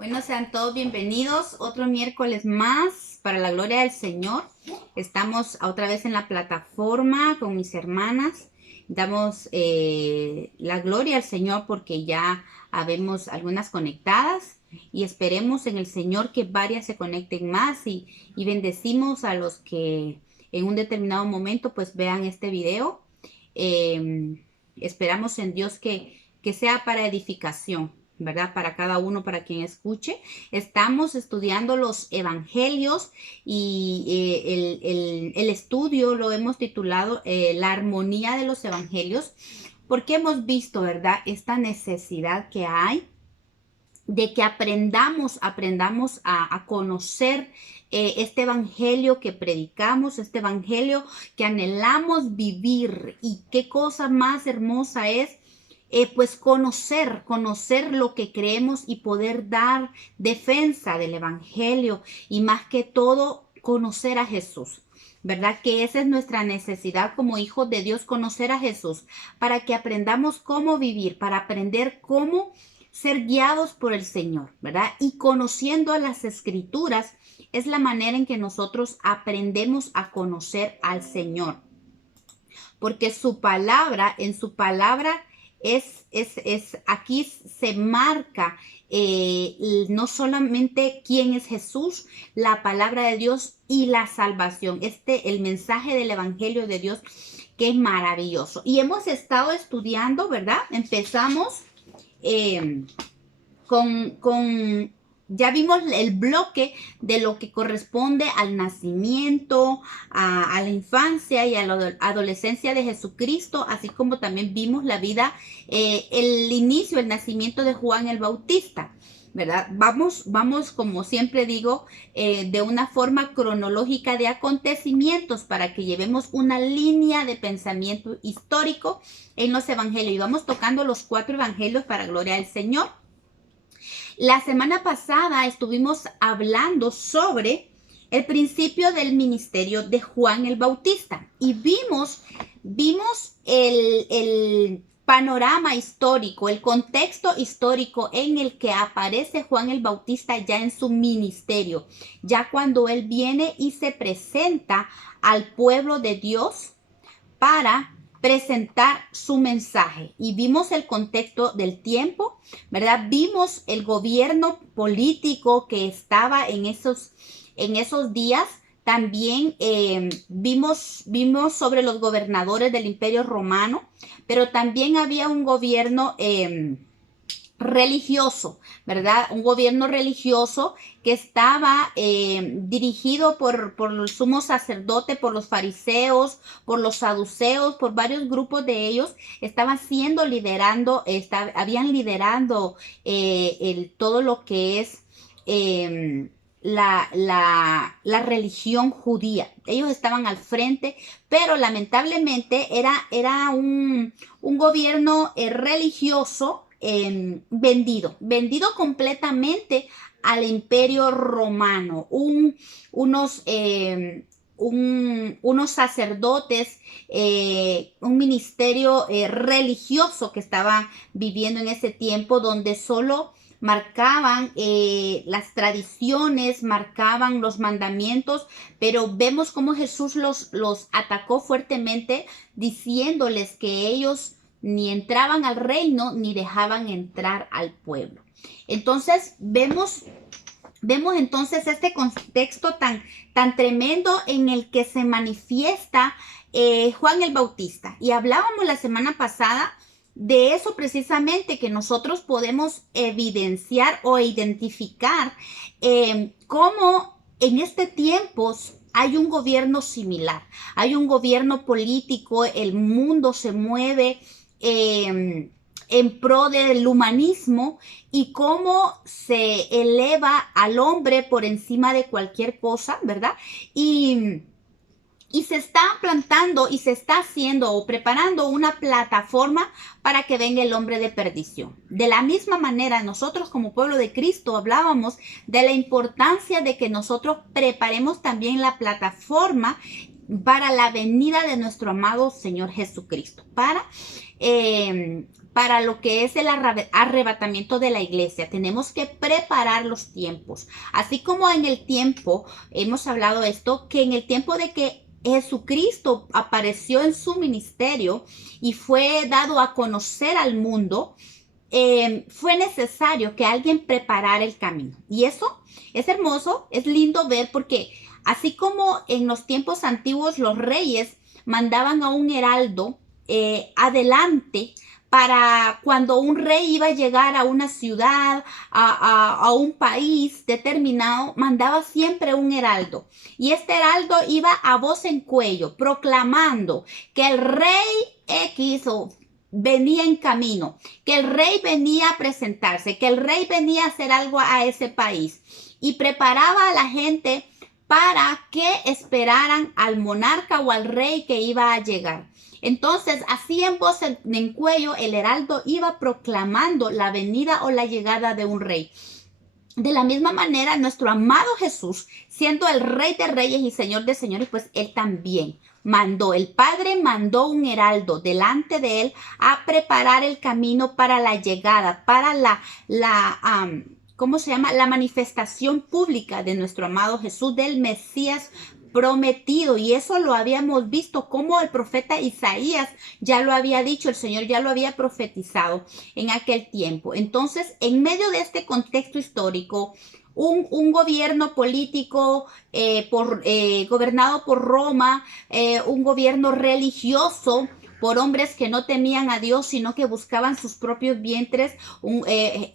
Bueno, sean todos bienvenidos. Otro miércoles más para la gloria del Señor. Estamos otra vez en la plataforma con mis hermanas. Damos la gloria al Señor porque ya habemos algunas conectadas y esperemos en el Señor que varias se conecten más y bendecimos a los que en un determinado momento pues vean este video. Esperamos en Dios que sea para edificación, ¿verdad? Para cada uno, para quien escuche. Estamos estudiando los evangelios y el estudio lo hemos titulado La armonía de los evangelios, porque hemos visto, ¿verdad? Esta necesidad que hay de que aprendamos a conocer este evangelio que predicamos, este evangelio que anhelamos vivir. Y qué cosa más hermosa es pues conocer lo que creemos y poder dar defensa del evangelio y más que todo conocer a Jesús. ¿Verdad? Que esa es nuestra necesidad como hijos de Dios, conocer a Jesús, para que aprendamos cómo vivir, para aprender cómo ser guiados por el Señor, ¿verdad? Y conociendo a las Escrituras es la manera en que nosotros aprendemos a conocer al Señor. Porque su palabra, en su palabra aquí se marca no solamente quién es Jesús, la palabra de Dios y la salvación. El mensaje del evangelio de Dios, que es maravilloso. Y hemos estado estudiando, ¿verdad? Empezamos ya vimos el bloque de lo que corresponde al nacimiento, a la infancia y a la adolescencia de Jesucristo, así como también vimos la vida, el inicio, el nacimiento de Juan el Bautista, ¿verdad? Vamos, como siempre digo, de una forma cronológica de acontecimientos para que llevemos una línea de pensamiento histórico en los evangelios. Y vamos tocando los 4 evangelios para gloria del Señor. La semana pasada estuvimos hablando sobre el principio del ministerio de Juan el Bautista y vimos el panorama histórico, el contexto histórico en el que aparece Juan el Bautista ya en su ministerio, ya cuando él viene y se presenta al pueblo de Dios para presentar su mensaje. Y vimos el contexto del tiempo, ¿verdad? Vimos el gobierno político que estaba en esos días. También vimos sobre los gobernadores del Imperio Romano, pero también había un gobierno religioso, ¿verdad? Un gobierno religioso que estaba dirigido por el sumo sacerdote, por los fariseos, por los saduceos, por varios grupos de ellos. Estaban siendo habían liderando todo lo que es la religión judía. Ellos estaban al frente, pero lamentablemente era un gobierno religioso vendido completamente al Imperio Romano. Unos sacerdotes, un ministerio religioso que estaban viviendo en ese tiempo, donde solo marcaban las tradiciones, marcaban los mandamientos, pero vemos cómo Jesús los atacó fuertemente, diciéndoles que ellos ni entraban al reino ni dejaban entrar al pueblo. Entonces vemos entonces este contexto tan tremendo en el que se manifiesta Juan el Bautista. Y hablábamos la semana pasada de eso precisamente, que nosotros podemos evidenciar o identificar cómo en este tiempo hay un gobierno similar, hay un gobierno político, el mundo se mueve en pro del humanismo y cómo se eleva al hombre por encima de cualquier cosa, ¿verdad? Y se está plantando y se está haciendo o preparando una plataforma para que venga el hombre de perdición. De la misma manera, nosotros como pueblo de Cristo hablábamos de la importancia de que nosotros preparemos también la plataforma para la venida de nuestro amado Señor Jesucristo, para lo que es el arrebatamiento de la iglesia. Tenemos que preparar los tiempos. Así como en el tiempo, hemos hablado esto, que en el tiempo de que Jesucristo apareció en su ministerio y fue dado a conocer al mundo, fue necesario que alguien preparara el camino. Y eso es hermoso, es lindo ver, porque así como en los tiempos antiguos los reyes mandaban a un heraldo adelante para cuando un rey iba a llegar a una ciudad, a un país determinado, mandaba siempre un heraldo. Y este heraldo iba a voz en cuello, proclamando que el rey X venía en camino, que el rey venía a presentarse, que el rey venía a hacer algo a ese país. Y preparaba a la gente para que esperaran al monarca o al rey que iba a llegar. Entonces, así en voz en cuello, el heraldo iba proclamando la venida o la llegada de un rey. De la misma manera, nuestro amado Jesús, siendo el Rey de Reyes y Señor de Señores, pues Él también mandó, el Padre mandó un heraldo delante de Él a preparar el camino para la llegada, para ¿cómo se llama? La manifestación pública de nuestro amado Jesús, del Mesías prometido. Y eso lo habíamos visto como el profeta Isaías ya lo había dicho, el Señor ya lo había profetizado en aquel tiempo. Entonces, en medio de este contexto histórico, un gobierno político gobernado por Roma, un gobierno religioso por hombres que no temían a Dios, sino que buscaban sus propios vientres,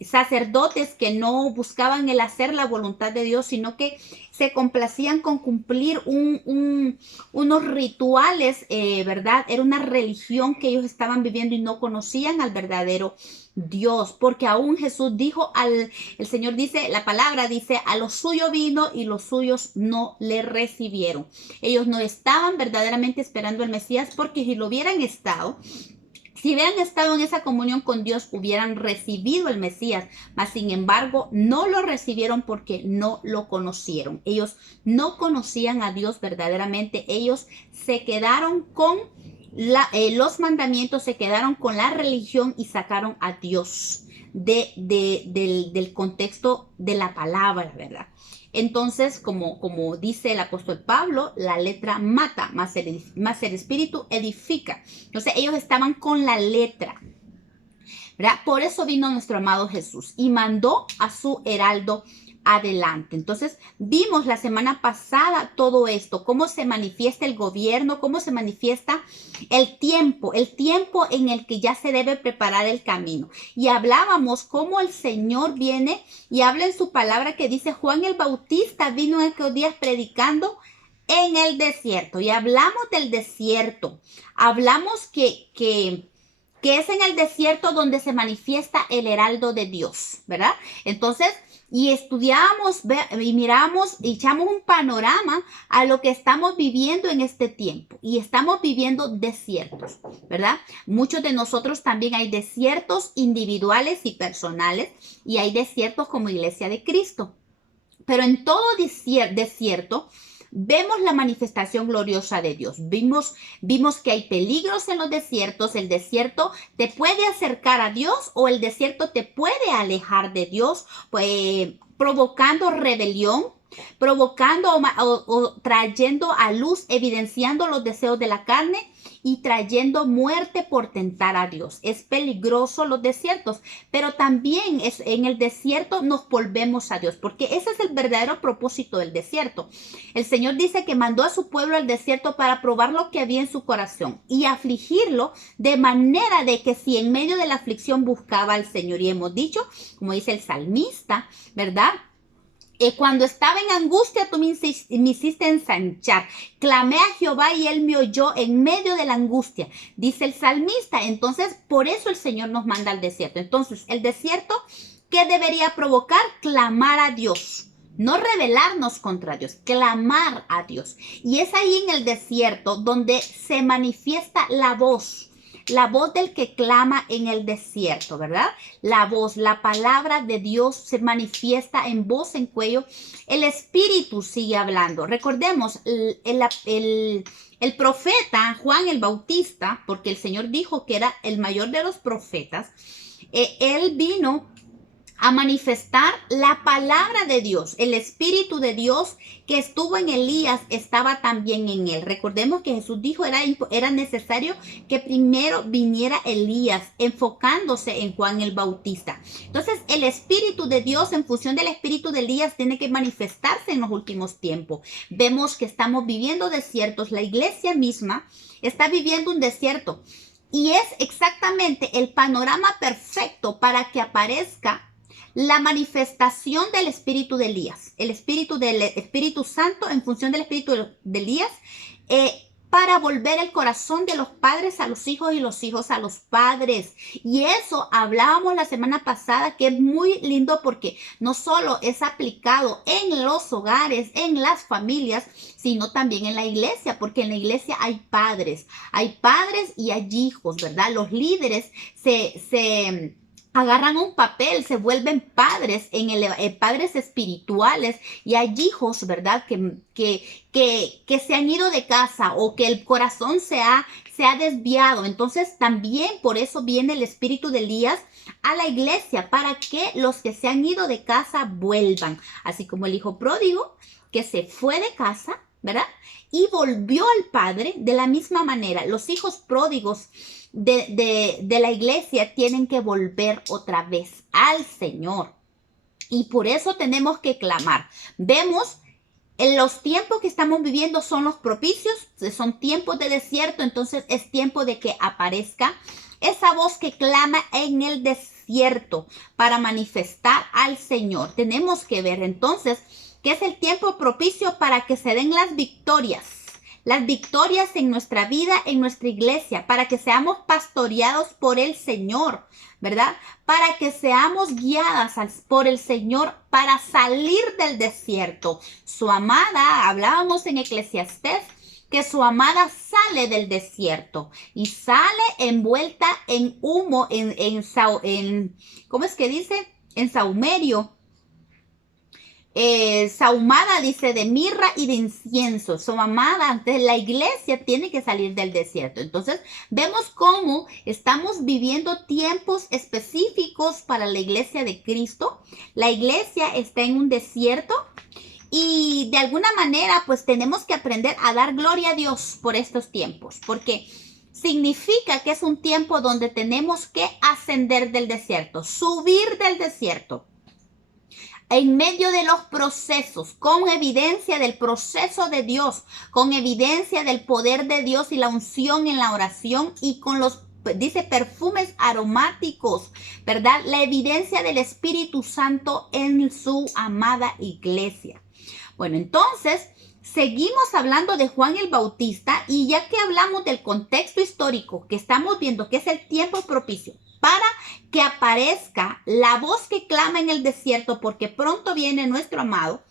sacerdotes que no buscaban el hacer la voluntad de Dios, sino que se complacían con cumplir unos rituales, ¿verdad? Era una religión que ellos estaban viviendo y no conocían al verdadero Dios, porque aún Jesús dijo, el Señor dice, la palabra dice, a lo suyo vino y los suyos no le recibieron. Ellos no estaban verdaderamente esperando al Mesías, porque si lo hubieran estado, si hubieran estado en esa comunión con Dios, hubieran recibido el Mesías, mas sin embargo no lo recibieron porque no lo conocieron. Ellos no conocían a Dios verdaderamente, ellos se quedaron con los mandamientos, se quedaron con la religión y sacaron a Dios del contexto de la palabra, ¿verdad? Entonces, como dice el apóstol Pablo, la letra mata, más el espíritu edifica. Entonces, ellos estaban con la letra, ¿verdad? Por eso vino nuestro amado Jesús y mandó a su heraldo adelante. Entonces, vimos la semana pasada todo esto, cómo se manifiesta el gobierno, cómo se manifiesta el tiempo en el que ya se debe preparar el camino. Y hablábamos cómo el Señor viene y habla en su palabra que dice, Juan el Bautista vino en aquellos días predicando en el desierto. Y hablamos del desierto, hablamos que es en el desierto donde se manifiesta el heraldo de Dios, ¿verdad? Entonces, y estudiamos y miramos y echamos un panorama a lo que estamos viviendo en este tiempo. Y estamos viviendo desiertos, ¿verdad? Muchos de nosotros también hay desiertos individuales y personales, y hay desiertos como Iglesia de Cristo. Pero en todo desierto vemos la manifestación gloriosa de Dios. Vimos que hay peligros en los desiertos. El desierto te puede acercar a Dios o el desierto te puede alejar de Dios, pues, provocando rebelión, provocando o trayendo a luz, evidenciando los deseos de la carne y trayendo muerte por tentar a Dios. Es peligroso los desiertos, pero también en el desierto nos volvemos a Dios, porque ese es el verdadero propósito del desierto. El Señor dice que mandó a su pueblo al desierto para probar lo que había en su corazón y afligirlo, de manera de que si en medio de la aflicción buscaba al Señor, y hemos dicho, como dice el salmista, ¿verdad? Cuando estaba en angustia, tú me hiciste ensanchar. Clamé a Jehová y él me oyó en medio de la angustia, dice el salmista. Entonces, por eso el Señor nos manda al desierto. Entonces, el desierto, ¿qué debería provocar? Clamar a Dios. No rebelarnos contra Dios, clamar a Dios. Y es ahí en el desierto donde se manifiesta la voz la voz del que clama en el desierto, ¿verdad? La voz, la palabra de Dios se manifiesta en voz, en cuello. El Espíritu sigue hablando. Recordemos, el profeta Juan el Bautista, porque el Señor dijo que era el mayor de los profetas, él vino a manifestar la palabra de Dios. El Espíritu de Dios que estuvo en Elías estaba también en él. Recordemos que Jesús dijo era necesario que primero viniera Elías, enfocándose en Juan el Bautista. Entonces, el Espíritu de Dios, en función del Espíritu de Elías, tiene que manifestarse en los últimos tiempos. Vemos que estamos viviendo desiertos. La iglesia misma está viviendo un desierto. Y es exactamente el panorama perfecto para que aparezca la manifestación del espíritu de Elías, el espíritu del Espíritu Santo en función del espíritu de Elías, para volver el corazón de los padres a los hijos y los hijos a los padres. Y eso hablábamos la semana pasada, que es muy lindo porque no solo es aplicado en los hogares, en las familias, sino también en la iglesia, porque en la iglesia hay padres y hay hijos, ¿verdad? Los líderes se agarran un papel, se vuelven padres, padres espirituales, y hay hijos, ¿verdad? Que se han ido de casa o que el corazón se ha desviado. Entonces también por eso viene el espíritu de Elías a la iglesia, para que los que se han ido de casa vuelvan. Así como el hijo pródigo que se fue de casa, ¿verdad? Y volvió al padre. De la misma manera, los hijos pródigos de la iglesia tienen que volver otra vez al Señor. Y por eso tenemos que clamar. Vemos en los tiempos que estamos viviendo son los propicios, son tiempos de desierto, entonces es tiempo de que aparezca esa voz que clama en el desierto para manifestar al Señor. Tenemos que ver entonces que es el tiempo propicio para que se den las victorias en nuestra vida, en nuestra iglesia, para que seamos pastoreados por el Señor, ¿verdad? Para que seamos guiadas por el Señor para salir del desierto. Su amada, hablábamos en Eclesiastés, que su amada sale del desierto y sale envuelta en humo, ¿cómo es que dice? En sahumerio. Sahumada, dice, de mirra y de incienso. Su amada, antes la iglesia tiene que salir del desierto. Entonces vemos cómo estamos viviendo tiempos específicos para la iglesia de Cristo. La iglesia está en un desierto y de alguna manera pues tenemos que aprender a dar gloria a Dios por estos tiempos, porque significa que es un tiempo donde tenemos que ascender del desierto, subir del desierto. En medio de los procesos, con evidencia del proceso de Dios, con evidencia del poder de Dios y la unción en la oración, y con los, dice, perfumes aromáticos, ¿verdad? La evidencia del Espíritu Santo en su amada iglesia. Bueno, entonces seguimos hablando de Juan el Bautista, y ya que hablamos del contexto histórico que estamos viendo, que es el tiempo propicio para que aparezca la voz que clama en el desierto, porque pronto viene nuestro amado,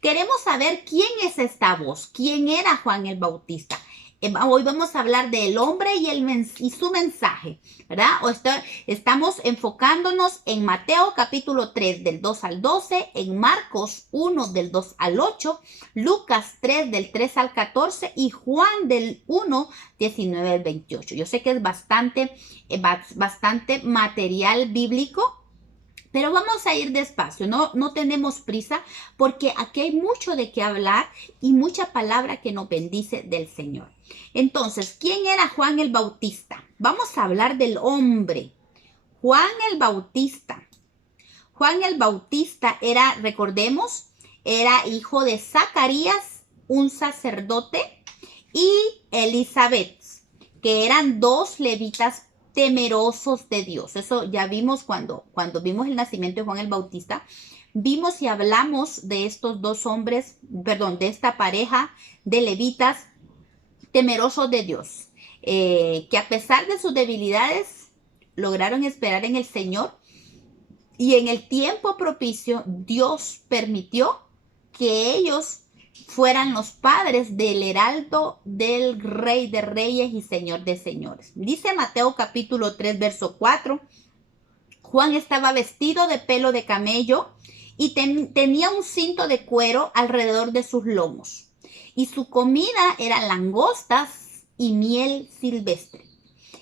queremos saber quién es esta voz, quién era Juan el Bautista. Hoy vamos a hablar del hombre y su mensaje, ¿verdad? Estamos enfocándonos en Mateo capítulo 3 del 2 al 12, en Marcos 1 del 2 al 8, Lucas 3 del 3 al 14 y Juan del 1, 19 al 28. Yo sé que es bastante material bíblico, pero vamos a ir despacio, no tenemos prisa, porque aquí hay mucho de qué hablar y mucha palabra que nos bendice del Señor. Entonces, ¿quién era Juan el Bautista? Vamos a hablar del hombre. Juan el Bautista. Juan el Bautista era, recordemos, era hijo de Zacarías, un sacerdote, y Elizabeth, que eran dos levitas temerosos de Dios. Eso ya vimos cuando vimos el nacimiento de Juan el Bautista. Vimos y hablamos de estos dos hombres, perdón, de esta pareja de levitas temerosos de Dios, que a pesar de sus debilidades lograron esperar en el Señor, y en el tiempo propicio Dios permitió que ellos fueran los padres del heraldo del Rey de Reyes y Señor de Señores. Dice Mateo capítulo 3, verso 4. Juan estaba vestido de pelo de camello y tenía un cinto de cuero alrededor de sus lomos. Y su comida eran langostas y miel silvestre.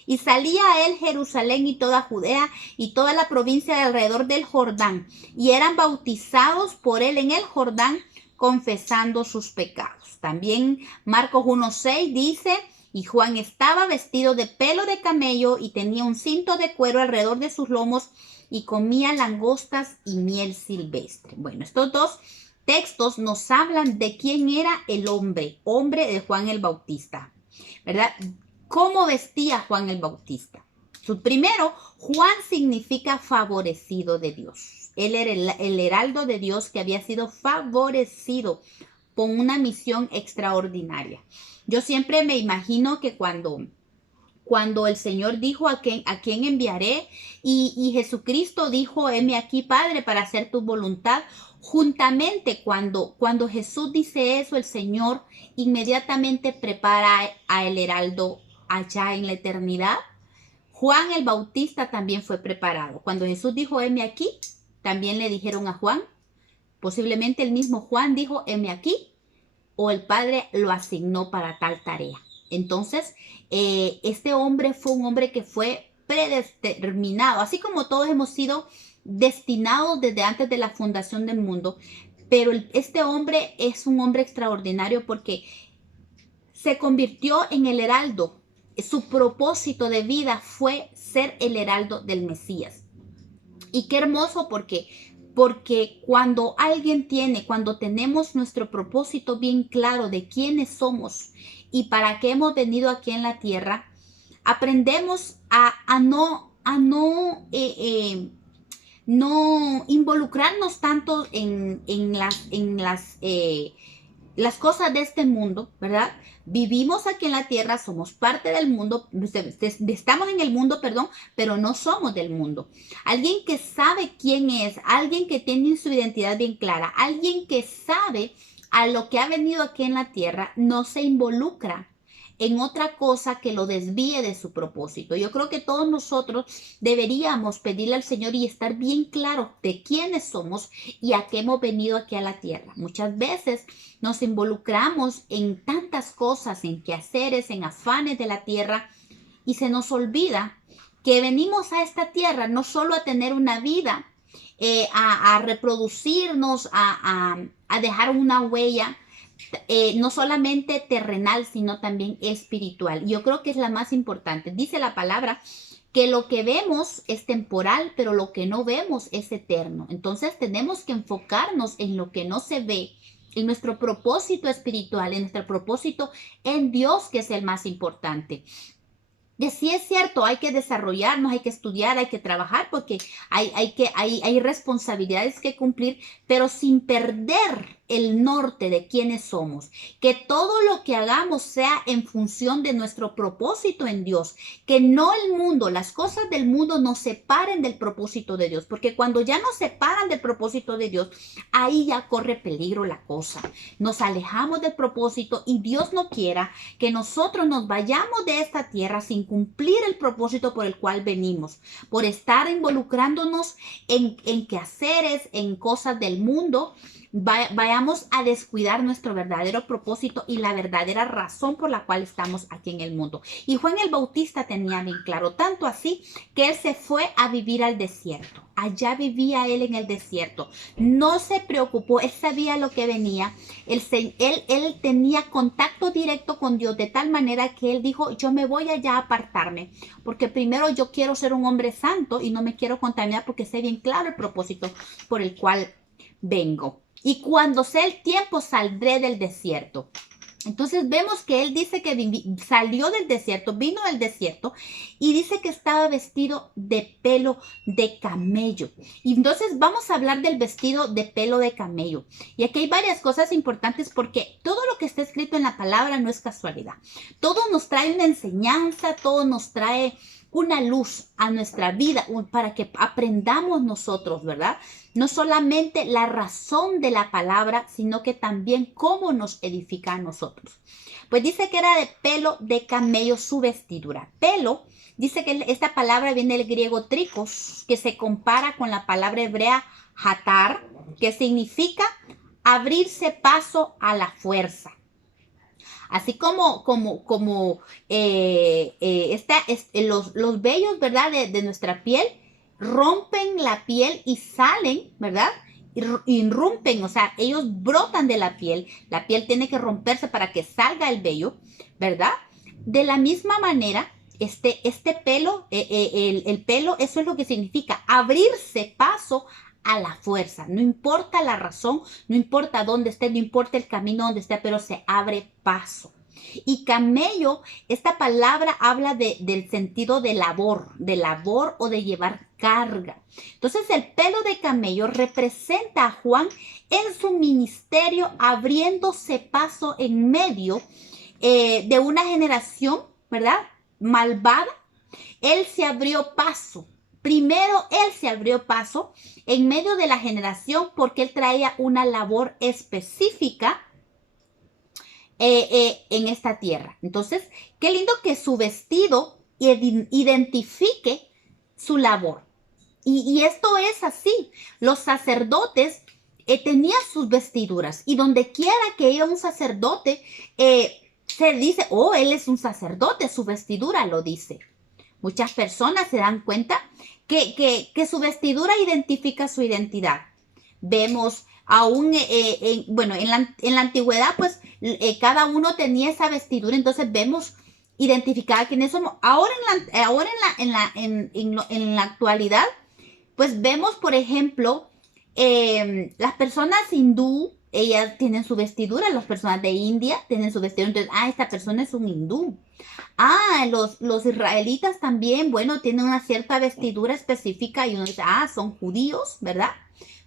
Y salía a él Jerusalén y toda Judea y toda la provincia de alrededor del Jordán, y eran bautizados por él en el Jordán, confesando sus pecados. También Marcos 1:6 dice: y Juan estaba vestido de pelo de camello y tenía un cinto de cuero alrededor de sus lomos y comía langostas y miel silvestre. Bueno, estos dos textos nos hablan de quién era el hombre de Juan el Bautista, ¿verdad? ¿Cómo vestía Juan el Bautista? Primero, Juan significa favorecido de Dios. Él era el heraldo de Dios que había sido favorecido con una misión extraordinaria. Yo siempre me imagino que cuando el Señor dijo a quién enviaré, y Jesucristo dijo: heme aquí, Padre, para hacer tu voluntad. Juntamente cuando Jesús dice eso, el Señor inmediatamente prepara a el heraldo allá en la eternidad. Juan el Bautista también fue preparado. Cuando Jesús dijo: heme aquí, también le dijeron a Juan. Posiblemente el mismo Juan dijo: heme aquí, o el Padre lo asignó para tal tarea. Entonces, este hombre fue un hombre que fue predeterminado, así como todos hemos sido destinados desde antes de la fundación del mundo. Pero este hombre es un hombre extraordinario porque se convirtió en el heraldo. Su propósito de vida fue ser el heraldo del Mesías. Y qué hermoso, porque cuando tenemos nuestro propósito bien claro de quiénes somos y para qué hemos venido aquí en la tierra, aprendemos a no involucrarnos tanto en las cosas de este mundo, ¿verdad? Vivimos aquí en la tierra, somos parte del mundo, estamos en el mundo, perdón, pero no somos del mundo. Alguien que sabe quién es, alguien que tiene su identidad bien clara, alguien que sabe a lo que ha venido aquí en la tierra, no se involucra en otra cosa que lo desvíe de su propósito. Yo creo que todos nosotros deberíamos pedirle al Señor y estar bien claros de quiénes somos y a qué hemos venido aquí a la tierra. Muchas veces nos involucramos en tantas cosas, en quehaceres, en afanes de la tierra, y se nos olvida que venimos a esta tierra no solo a tener una vida, a reproducirnos, a dejar una huella, no solamente terrenal, sino también espiritual. Yo creo que es la más importante. Dice la palabra que lo que vemos es temporal, pero lo que no vemos es eterno. Entonces tenemos que enfocarnos en lo que no se ve, en nuestro propósito espiritual, en nuestro propósito en Dios, que es el más importante. Y sí es cierto, hay que desarrollarnos, hay que estudiar, hay que trabajar, porque hay responsabilidades que cumplir, pero sin perder el norte de quiénes somos. Que todo lo que hagamos sea en función de nuestro propósito en Dios. Que no el mundo, las cosas del mundo nos separen del propósito de Dios. Porque cuando ya nos separan del propósito de Dios, ahí ya corre peligro la cosa. Nos alejamos del propósito y Dios no quiera que nosotros nos vayamos de esta tierra sin cumplir el propósito por el cual venimos, por estar involucrándonos en quehaceres, en cosas del mundo. Vayamos a descuidar nuestro verdadero propósito y la verdadera razón por la cual estamos aquí en el mundo. Y Juan el Bautista tenía bien claro, tanto así que él se fue a vivir al desierto. Allá vivía él en el desierto. No se preocupó, él sabía lo que venía. Él tenía contacto directo con Dios, de tal manera que él dijo: yo me voy allá a apartarme, porque primero yo quiero ser un hombre santo y no me quiero contaminar, porque sé bien claro el propósito por el cual vengo. Y cuando sea el tiempo, saldré del desierto. Entonces vemos que él dice que salió del desierto, vino del desierto, y dice que estaba vestido de pelo de camello. Y entonces vamos a hablar del vestido de pelo de camello. Y aquí hay varias cosas importantes, porque todo lo que está escrito en la palabra no es casualidad. Todo nos trae una enseñanza, todo nos trae una luz a nuestra vida para que aprendamos nosotros, ¿verdad? No solamente la razón de la palabra, sino que también cómo nos edifica a nosotros. Pues dice que era de pelo de camello su vestidura. Pelo, dice que esta palabra viene del griego tricos, que se compara con la palabra hebrea hatar, que significa abrirse paso a la fuerza. Así los vellos, ¿verdad? De nuestra piel rompen la piel y salen, ¿verdad? Irrumpen, o sea, ellos brotan de la piel tiene que romperse para que salga el vello, ¿verdad? De la misma manera, este pelo, el pelo, eso es lo que significa abrirse paso a la fuerza, no importa la razón, no importa dónde esté, no importa el camino donde esté, pero se abre paso. Y camello, esta palabra habla del sentido de labor o de llevar carga. Entonces el pelo de camello representa a Juan en su ministerio abriéndose paso en medio de una generación, ¿verdad? Malvada. Él se abrió paso. Primero él se abrió paso en medio de la generación porque él traía una labor específica en esta tierra. Entonces, qué lindo que su vestido identifique su labor. Y esto es así. Los sacerdotes tenían sus vestiduras y donde quiera que iba un sacerdote, se dice, oh, él es un sacerdote, su vestidura lo dice. Muchas personas se dan cuenta que su vestidura identifica su identidad. Vemos aún, bueno, en la antigüedad, pues cada uno tenía esa vestidura, entonces vemos identificada quiénes somos. Ahora en la actualidad, pues vemos, por ejemplo, las personas hindú, ellas tienen su vestidura, las personas de India tienen su vestidura, entonces, esta persona es un hindú. Los israelitas también, bueno, tienen una cierta vestidura específica y uno dice, son judíos, ¿verdad?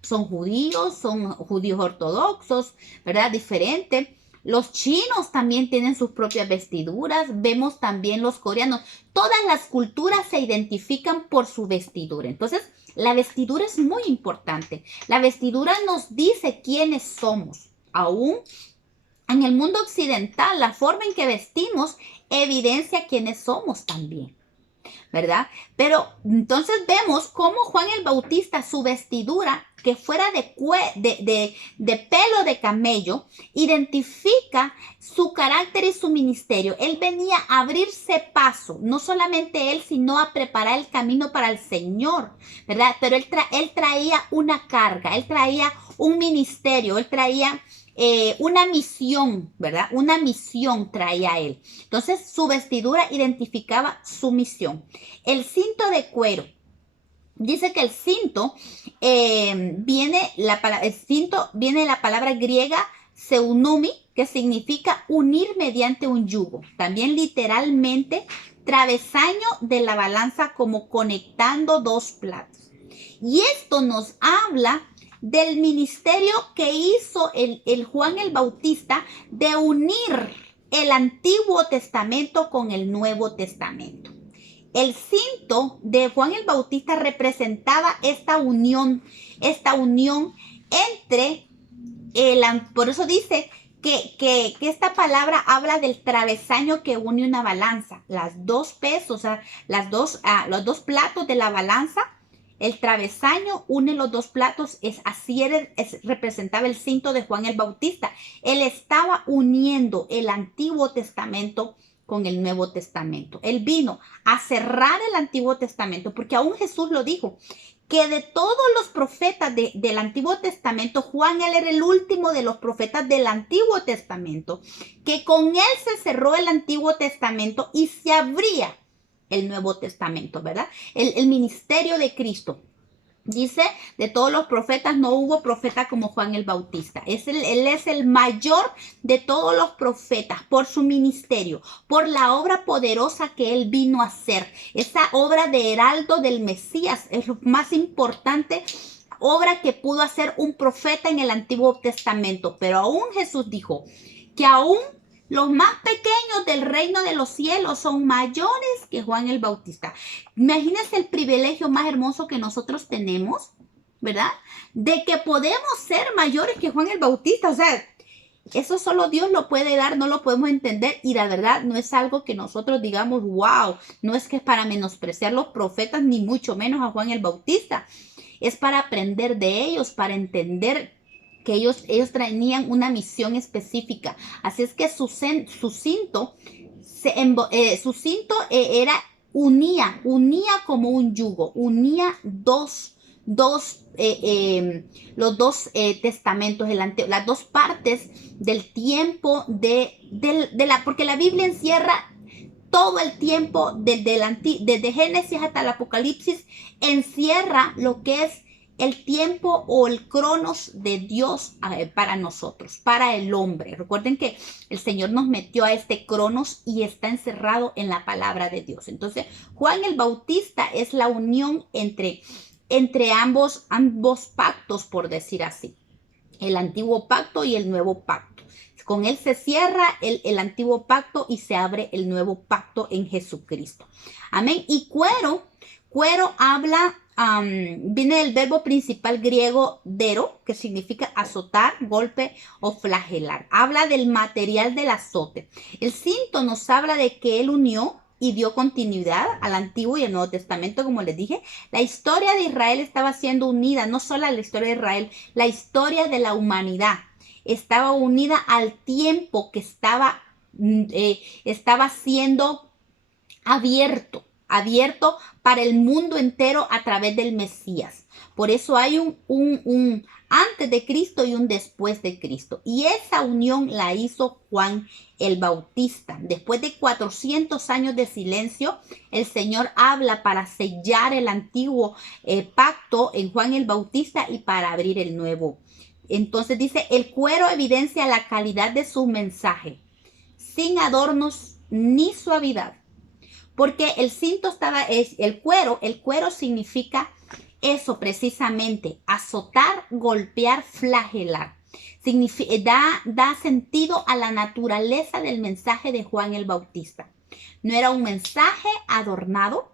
Son judíos ortodoxos, ¿verdad? Diferente. Los chinos también tienen sus propias vestiduras, vemos también los coreanos. Todas las culturas se identifican por su vestidura. Entonces, la vestidura es muy importante. La vestidura nos dice quiénes somos. Aún en el mundo occidental, la forma en que vestimos evidencia quiénes somos también, ¿verdad? Pero entonces vemos cómo Juan el Bautista, su vestidura, que fuera de pelo de camello, identifica su carácter y su ministerio. Él venía a abrirse paso, no solamente él, sino a preparar el camino para el Señor, ¿verdad? Pero él traía una carga, él traía un ministerio, él traía una misión, ¿verdad? Una misión traía él. Entonces su vestidura identificaba su misión. El cinto de cuero. Dice que el cinto viene de la palabra griega seunumi, que significa unir mediante un yugo. También literalmente travesaño de la balanza, como conectando dos platos. Y esto nos habla del ministerio que hizo el Juan el Bautista de unir el Antiguo Testamento con el Nuevo Testamento. El cinto de Juan el Bautista representaba esta unión entre por eso dice que esta palabra habla del travesaño que une una balanza, las dos pesos, o sea, los dos platos de la balanza. El travesaño une los dos platos, representaba el cinto de Juan el Bautista. Él estaba uniendo el Antiguo Testamento con el Nuevo Testamento. Él vino a cerrar el Antiguo Testamento, porque aún Jesús lo dijo, que de todos los profetas del Antiguo Testamento, Juan, él era el último de los profetas del Antiguo Testamento, que con él se cerró el Antiguo Testamento y se abría el Nuevo Testamento, ¿verdad? El ministerio de Cristo. Dice, de todos los profetas no hubo profeta como Juan el Bautista. Él es el mayor de todos los profetas por su ministerio, por la obra poderosa que él vino a hacer. Esa obra de heraldo del Mesías es lo más importante obra que pudo hacer un profeta en el Antiguo Testamento. Pero aún Jesús dijo que aún Los más pequeños del reino de los cielos son mayores que Juan el Bautista. Imagínense el privilegio más hermoso que nosotros tenemos, ¿verdad? De que podemos ser mayores que Juan el Bautista. O sea, eso solo Dios lo puede dar, no lo podemos entender, y la verdad no es algo que nosotros digamos, wow, no es que es para menospreciar los profetas, ni mucho menos a Juan el Bautista. Es para aprender de ellos, para entender que ellos tenían una misión específica. Así es que su cinto era, unía como un yugo, unía los dos testamentos, las dos partes del tiempo porque la Biblia encierra todo el tiempo desde Génesis hasta el Apocalipsis, encierra lo que es el tiempo o el cronos de Dios para nosotros, para el hombre. Recuerden que el Señor nos metió a este cronos y está encerrado en la palabra de Dios. Entonces, Juan el Bautista es la unión entre ambos pactos, por decir así, el antiguo pacto y el nuevo pacto. Con él se cierra el antiguo pacto y se abre el nuevo pacto en Jesucristo. Amén. Y cuero habla, viene del verbo principal griego dero, que significa azotar, golpe o flagelar. Habla del material del azote. El cinto nos habla de que él unió y dio continuidad al Antiguo y al Nuevo Testamento, como les dije. La historia de Israel estaba siendo unida, no solo la historia de Israel, la historia de la humanidad estaba unida al tiempo que estaba siendo abierto para el mundo entero a través del Mesías. Por eso hay un antes de Cristo y un después de Cristo. Y esa unión la hizo Juan el Bautista. Después de 400 años de silencio, el Señor habla para sellar el antiguo pacto en Juan el Bautista y para abrir el nuevo. Entonces dice, el cuero evidencia la calidad de su mensaje, sin adornos ni suavidad. Porque el cinto el cuero significa eso precisamente, azotar, golpear, flagelar. Da sentido a la naturaleza del mensaje de Juan el Bautista. No era un mensaje adornado,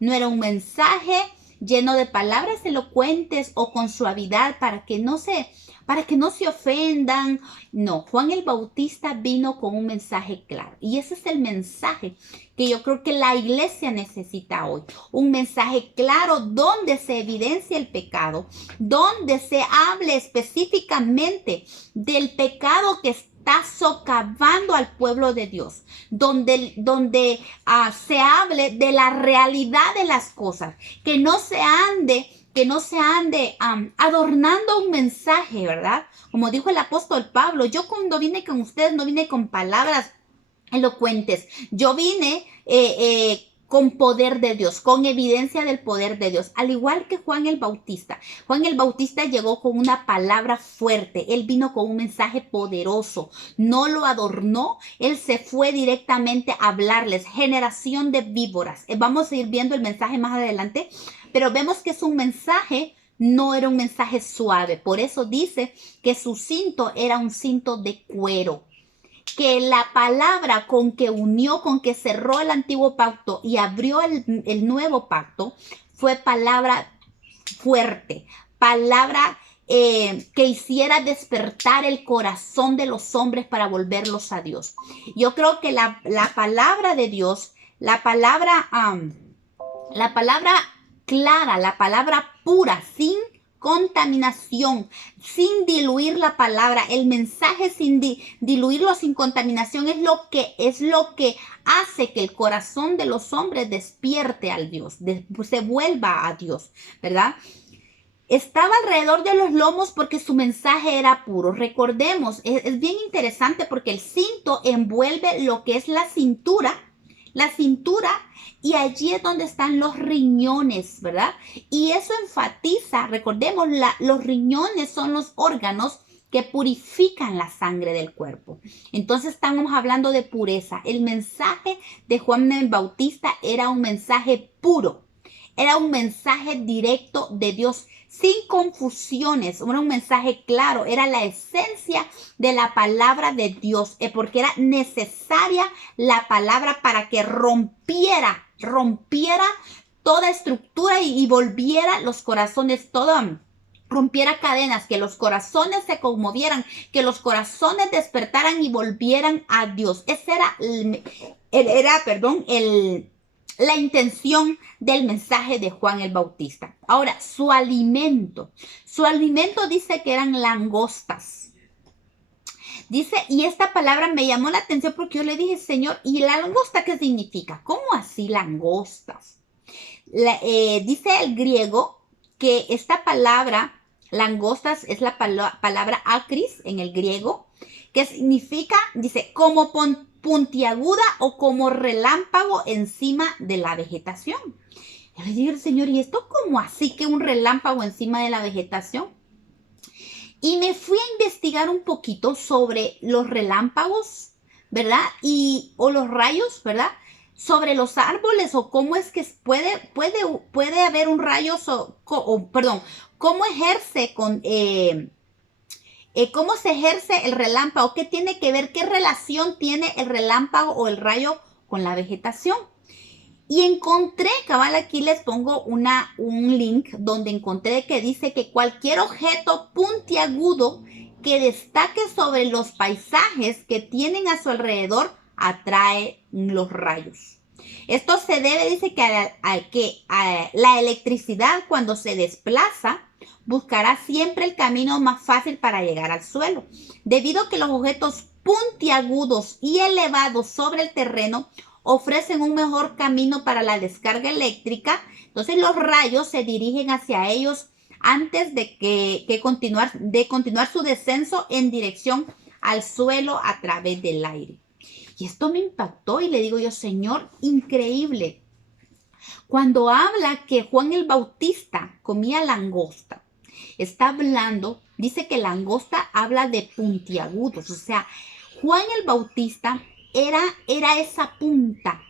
no era un mensaje lleno de palabras elocuentes o con suavidad para que no se ofendan. No, Juan el Bautista vino con un mensaje claro. Y ese es el mensaje que yo creo que la iglesia necesita hoy. Un mensaje claro donde se evidencia el pecado, donde se hable específicamente del pecado que está socavando al pueblo de Dios, donde se hable de la realidad de las cosas, que no se ande adornando un mensaje, ¿verdad? Como dijo el apóstol Pablo, yo cuando vine con ustedes no vine con palabras elocuentes, yo vine con poder de Dios, con evidencia del poder de Dios, al igual que Juan el Bautista. Juan el Bautista llegó con una palabra fuerte, él vino con un mensaje poderoso, no lo adornó, él se fue directamente a hablarles, generación de víboras. Vamos a ir viendo el mensaje más adelante, pero vemos que es un mensaje, no era un mensaje suave, por eso dice que su cinto era un cinto de cuero. Que la palabra con que unió, con que cerró el antiguo pacto y abrió el nuevo pacto, fue palabra fuerte, palabra que hiciera despertar el corazón de los hombres para volverlos a Dios. Yo creo que la palabra de Dios, la palabra clara, la palabra pura, sin contaminación, sin diluir la palabra, el mensaje sin diluirlo, sin contaminación, es lo que hace que el corazón de los hombres despierte al Dios, se vuelva a Dios, ¿verdad? Estaba alrededor de los lomos porque su mensaje era puro. Recordemos, es bien interesante porque el cinto envuelve lo que es la cintura, y allí es donde están los riñones, ¿verdad? Y eso enfatiza, recordemos, los riñones son los órganos que purifican la sangre del cuerpo. Entonces estamos hablando de pureza. El mensaje de Juan el Bautista era un mensaje puro. era un mensaje directo de Dios, sin confusiones, era un mensaje claro, era la esencia de la palabra de Dios, porque era necesaria la palabra para que rompiera toda estructura y volviera los corazones, rompiera cadenas, que los corazones se conmovieran, que los corazones despertaran y volvieran a Dios. Esa era, la intención del mensaje de Juan el Bautista. Ahora, su alimento dice que eran langostas. Dice, y esta palabra me llamó la atención porque yo le dije, Señor, ¿y la langosta qué significa? ¿Cómo así langostas? Dice el griego que esta palabra, langostas, es la palabra acris en el griego, que significa, dice, como puntiaguda o como relámpago encima de la vegetación. Yo le dije al Señor, ¿y esto cómo así que un relámpago encima de la vegetación? Y me fui a investigar un poquito sobre los relámpagos, ¿verdad? O los rayos, ¿verdad? Sobre los árboles o cómo es que puede haber un rayo, cómo ejerce cómo se ejerce el relámpago, qué tiene que ver, qué relación tiene el relámpago o el rayo con la vegetación. Y encontré, cabal, aquí les pongo un link donde encontré que dice que cualquier objeto puntiagudo que destaque sobre los paisajes que tienen a su alrededor atrae los rayos. Esto se debe, dice, que la electricidad cuando se desplaza buscará siempre el camino más fácil para llegar al suelo, debido a que los objetos puntiagudos y elevados sobre el terreno ofrecen un mejor camino para la descarga eléctrica. Entonces los rayos se dirigen hacia ellos antes de continuar su descenso en dirección al suelo a través del aire. Y esto me impactó y le digo yo, Señor, increíble. Cuando habla que Juan el Bautista comía langosta, está hablando, dice que langosta habla de puntiagudos, o sea, Juan el Bautista era esa punta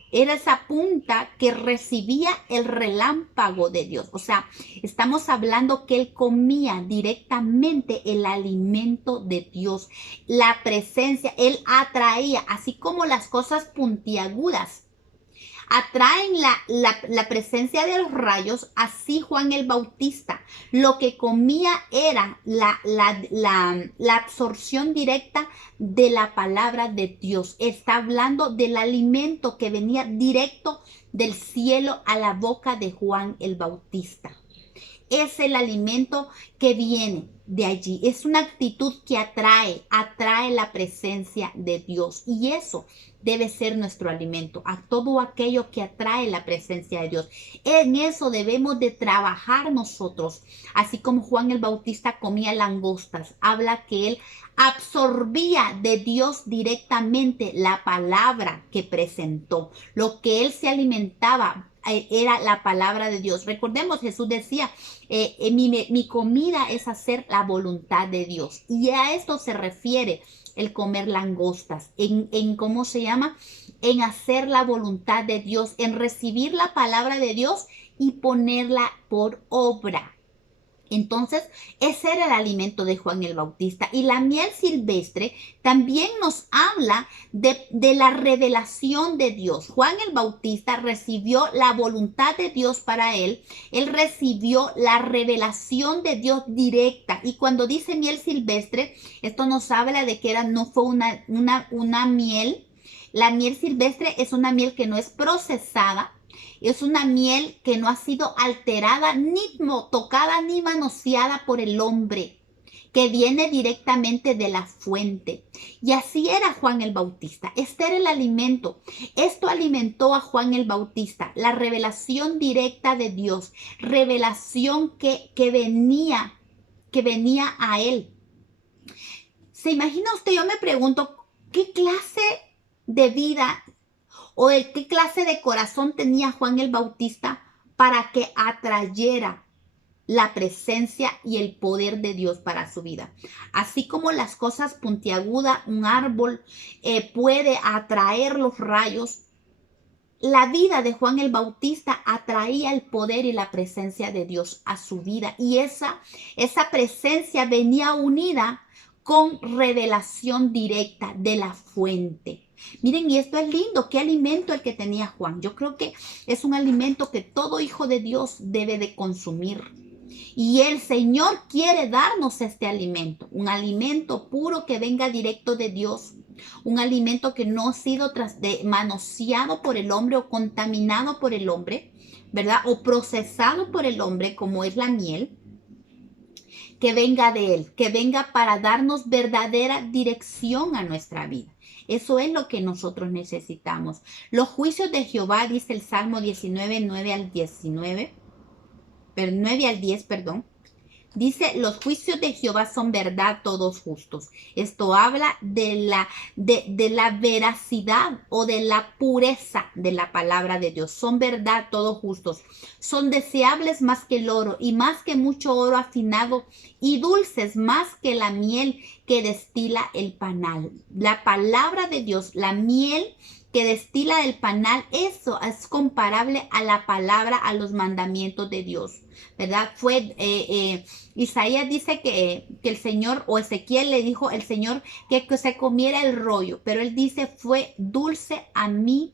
que recibía el relámpago de Dios. O sea, estamos hablando que él comía directamente el alimento de Dios, la presencia, él atraía, así como las cosas puntiagudas atraen la presencia de los rayos, así Juan el Bautista lo que comía era la absorción directa de la palabra de Dios. Está hablando del alimento que venía directo del cielo a la boca de Juan el Bautista. Es el alimento que viene de allí. Es una actitud que atrae la presencia de Dios. Y eso debe ser nuestro alimento, a todo aquello que atrae la presencia de Dios. En eso debemos de trabajar nosotros. Así como Juan el Bautista comía langostas, habla que él absorbía de Dios directamente la palabra que presentó. Lo que él se alimentaba era la palabra de Dios. Recordemos, Jesús decía, mi comida es hacer la voluntad de Dios. Y a esto se refiere el comer langostas, en ¿cómo se llama? En hacer la voluntad de Dios, en recibir la palabra de Dios y ponerla por obra. Entonces, ese era el alimento de Juan el Bautista. Y la miel silvestre también nos habla de la revelación de Dios. Juan el Bautista recibió la voluntad de Dios para él. Él recibió la revelación de Dios directa. Y cuando dice miel silvestre, esto nos habla de que no fue una miel. La miel silvestre es una miel que no es procesada. Es una miel que no ha sido alterada, ni tocada, ni manoseada por el hombre, que viene directamente de la fuente. Y así era Juan el Bautista. Este era el alimento. Esto alimentó a Juan el Bautista, la revelación directa de Dios, revelación que venía a él. ¿Se imagina usted? Yo me pregunto, ¿qué clase de vida o de qué clase de corazón tenía Juan el Bautista para que atrayera la presencia y el poder de Dios para su vida? Así como las cosas puntiagudas, un árbol puede atraer los rayos, la vida de Juan el Bautista atraía el poder y la presencia de Dios a su vida. Y esa presencia venía unida con revelación directa de la fuente. Miren, y esto es lindo. ¿Qué alimento el que tenía Juan? Yo creo que es un alimento que todo hijo de Dios debe de consumir. Y el Señor quiere darnos este alimento, un alimento puro que venga directo de Dios, un alimento que no ha sido manoseado por el hombre o contaminado por el hombre, ¿verdad? O procesado por el hombre, como es la miel, que venga de Él, que venga para darnos verdadera dirección a nuestra vida. Eso es lo que nosotros necesitamos. Los juicios de Jehová, dice el Salmo 19, 9 al 10, perdón. Dice, los juicios de Jehová son verdad, todos justos. Esto habla de la veracidad o de la pureza de la palabra de Dios. Son verdad, todos justos. Son deseables más que el oro y más que mucho oro afinado y dulces más que la miel que destila el panal. La palabra de Dios, la miel que destila el panal, eso es comparable a la palabra, a los mandamientos de Dios, ¿verdad? Isaías dice que el Señor, o Ezequiel le dijo el Señor que se comiera el rollo, pero él dice fue dulce a mi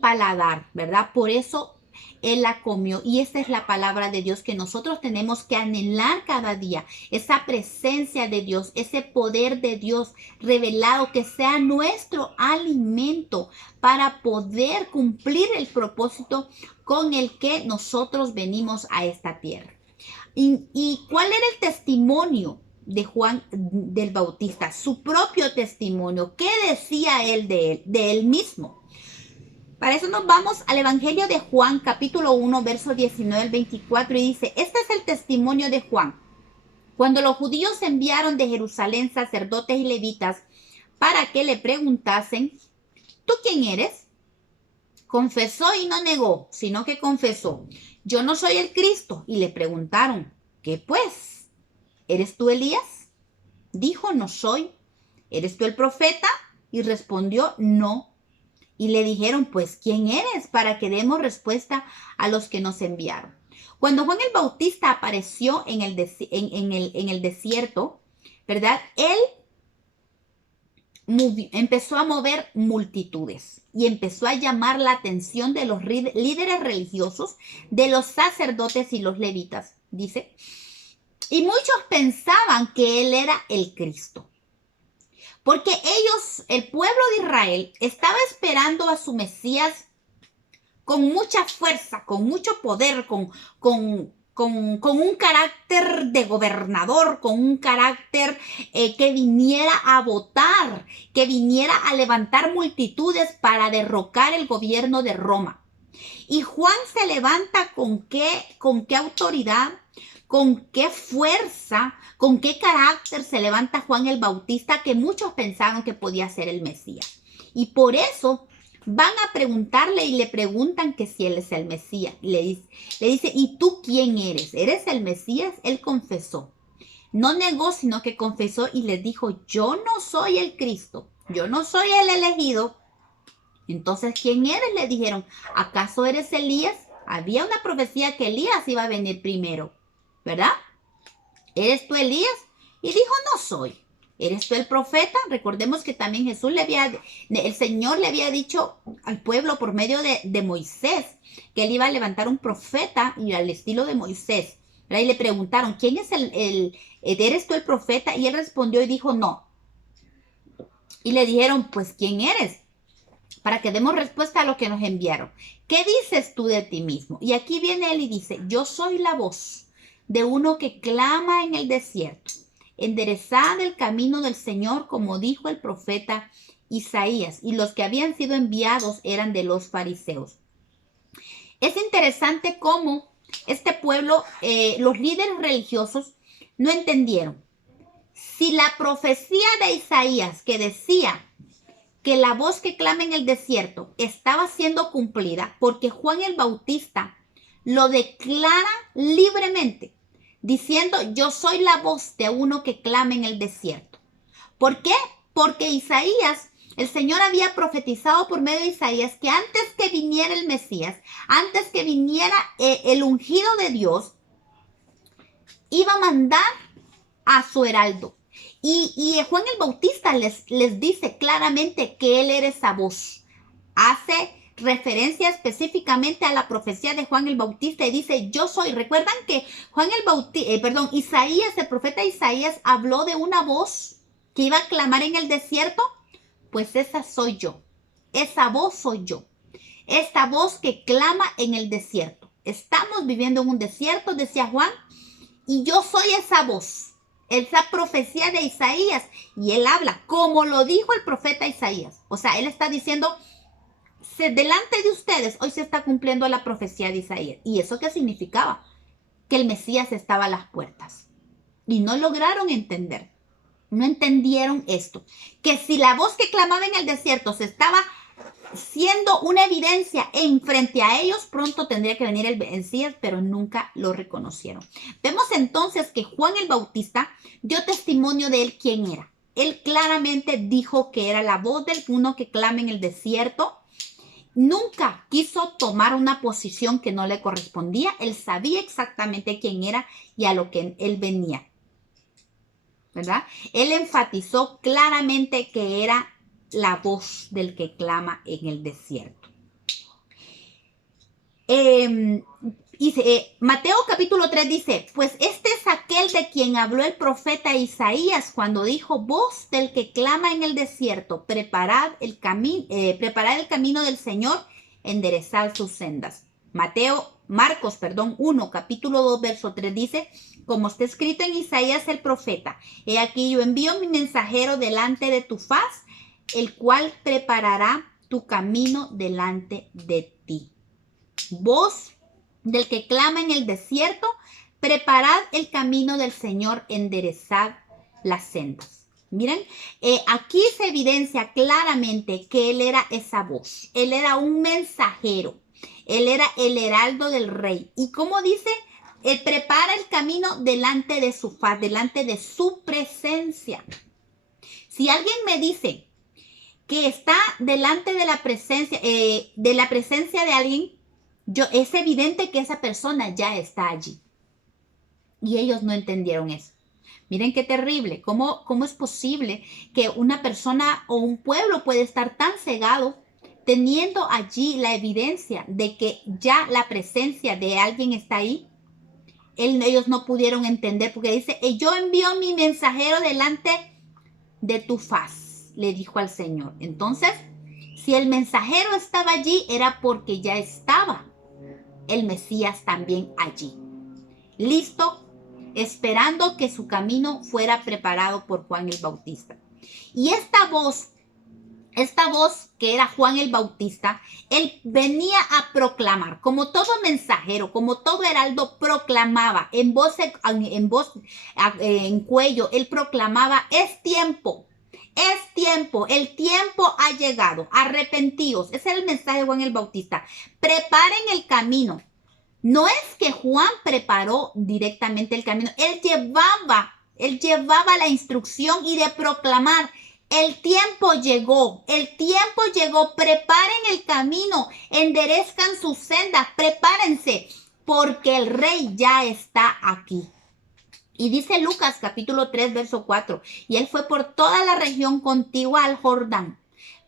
paladar, ¿verdad? Por eso él la comió, y esa es la palabra de Dios que nosotros tenemos que anhelar cada día, esa presencia de Dios, ese poder de Dios revelado, que sea nuestro alimento para poder cumplir el propósito con el que nosotros venimos a esta tierra. ¿Y cuál era el testimonio de Juan del Bautista? Su propio testimonio. ¿Qué decía él de él mismo? Para eso nos vamos al Evangelio de Juan, capítulo 1, verso 19 al 24, y dice, este es el testimonio de Juan. Cuando los judíos enviaron de Jerusalén sacerdotes y levitas para que le preguntasen, ¿tú quién eres? Confesó y no negó, sino que confesó, yo no soy el Cristo. Y le preguntaron, ¿qué pues? ¿Eres tú Elías? Dijo, no soy. ¿Eres tú el profeta? Y respondió, no. Y le dijeron, pues, ¿quién eres? Para que demos respuesta a los que nos enviaron. Cuando Juan el Bautista apareció en el desierto, ¿verdad? Él empezó a mover multitudes y empezó a llamar la atención de los líderes religiosos, de los sacerdotes y los levitas, dice. Y muchos pensaban que él era el Cristo. Porque ellos, el pueblo de Israel, estaba esperando a su Mesías con mucha fuerza, con mucho poder, con un carácter de gobernador, con un carácter que viniera a votar, que viniera a levantar multitudes para derrocar el gobierno de Roma. Y Juan se levanta con qué autoridad, con qué fuerza, con qué carácter se levanta Juan el Bautista, que muchos pensaron que podía ser el Mesías. Y por eso van a preguntarle y le preguntan que si él es el Mesías. Le dice, ¿y tú quién eres? ¿Eres el Mesías? Él confesó. No negó, sino que confesó y les dijo, yo no soy el Cristo, yo no soy el elegido. Entonces, ¿quién eres? Le dijeron, ¿acaso eres Elías? Había una profecía que Elías iba a venir primero, ¿verdad? ¿Eres tú Elías? Y dijo, no soy. ¿Eres tú el profeta? Recordemos que también el Señor le había dicho al pueblo por medio de Moisés que él iba a levantar un profeta y al estilo de Moisés, ¿verdad? Y le preguntaron, ¿quién es ¿eres tú el profeta? Y él respondió y dijo, no. Y le dijeron, pues, ¿quién eres? Para que demos respuesta a lo que nos enviaron. ¿Qué dices tú de ti mismo? Y aquí viene él y dice, yo soy la voz de uno que clama en el desierto. Enderezad el camino del Señor, como dijo el profeta Isaías. Y los que habían sido enviados eran de los fariseos. Es interesante cómo este pueblo, los líderes religiosos, no entendieron. Si la profecía de Isaías que decía que la voz que clama en el desierto estaba siendo cumplida, porque Juan el Bautista lo declara libremente, diciendo, yo soy la voz de uno que clama en el desierto. ¿Por qué? Porque Isaías El Señor había profetizado por medio de Isaías que antes que viniera el Mesías, antes que viniera el ungido de Dios, iba a mandar a su heraldo. Y Juan el Bautista les dice claramente que él era esa voz. Hace referencia específicamente a la profecía de Juan el Bautista y dice, yo soy. ¿Recuerdan que Isaías, el profeta Isaías, habló de una voz que iba a clamar en el desierto? Pues esa soy yo. Esa voz soy yo. Esta voz que clama en el desierto. Estamos viviendo en un desierto, decía Juan, y yo soy esa voz, esa profecía de Isaías. Y él habla como lo dijo el profeta Isaías. O sea, él está diciendo, delante de ustedes hoy se está cumpliendo la profecía de Isaías. ¿Y eso qué significaba? Que el Mesías estaba a las puertas. Y no lograron entender. No entendieron esto. Que si la voz que clamaba en el desierto se estaba siendo una evidencia en frente a ellos, pronto tendría que venir el Mesías, pero nunca lo reconocieron. Vemos entonces que Juan el Bautista dio testimonio de él quién era. Él claramente dijo que era la voz del uno que clama en el desierto. Nunca quiso tomar una posición que no le correspondía. Él sabía exactamente quién era y a lo que él venía, ¿verdad? Él enfatizó claramente que era la voz del que clama en el desierto. Mateo capítulo 3 dice, pues este es aquel de quien habló el profeta Isaías cuando dijo, voz del que clama en el desierto, preparad el camino del Señor, enderezad sus sendas. Marcos 1, capítulo 2, verso 3 dice, como está escrito en Isaías el profeta, he aquí yo envío mi mensajero delante de tu faz, el cual preparará tu camino delante de ti. Voz del que clama en el desierto, preparad el camino del Señor, enderezad las sendas. Miren, aquí se evidencia claramente que él era esa voz. Él era un mensajero. Él era el heraldo del rey. Y como dice, él prepara el camino delante de su faz, delante de su presencia. Si alguien me dice que está delante de la presencia de alguien, es evidente que esa persona ya está allí. Y ellos no entendieron eso. Miren qué terrible. ¿Cómo es posible que una persona o un pueblo puede estar tan cegado teniendo allí la evidencia de que ya la presencia de alguien está ahí? Ellos no pudieron entender porque dice, yo envío mi mensajero delante de tu faz, le dijo al Señor. Entonces, si el mensajero estaba allí, era porque ya estaba el Mesías también allí, listo, esperando que su camino fuera preparado por Juan el Bautista. Y esta voz que era Juan el Bautista, él venía a proclamar, como todo mensajero, como todo heraldo proclamaba, en cuello, él proclamaba, es tiempo, el tiempo ha llegado, arrepentíos. Ese era el mensaje de Juan el Bautista. Preparen el camino. No es que Juan preparó directamente el camino, él llevaba la instrucción y de proclamar, el tiempo llegó, preparen el camino, enderezcan sus sendas, prepárense, porque el rey ya está aquí. Y dice Lucas capítulo 3, verso 4, y él fue por toda la región contigua al Jordán,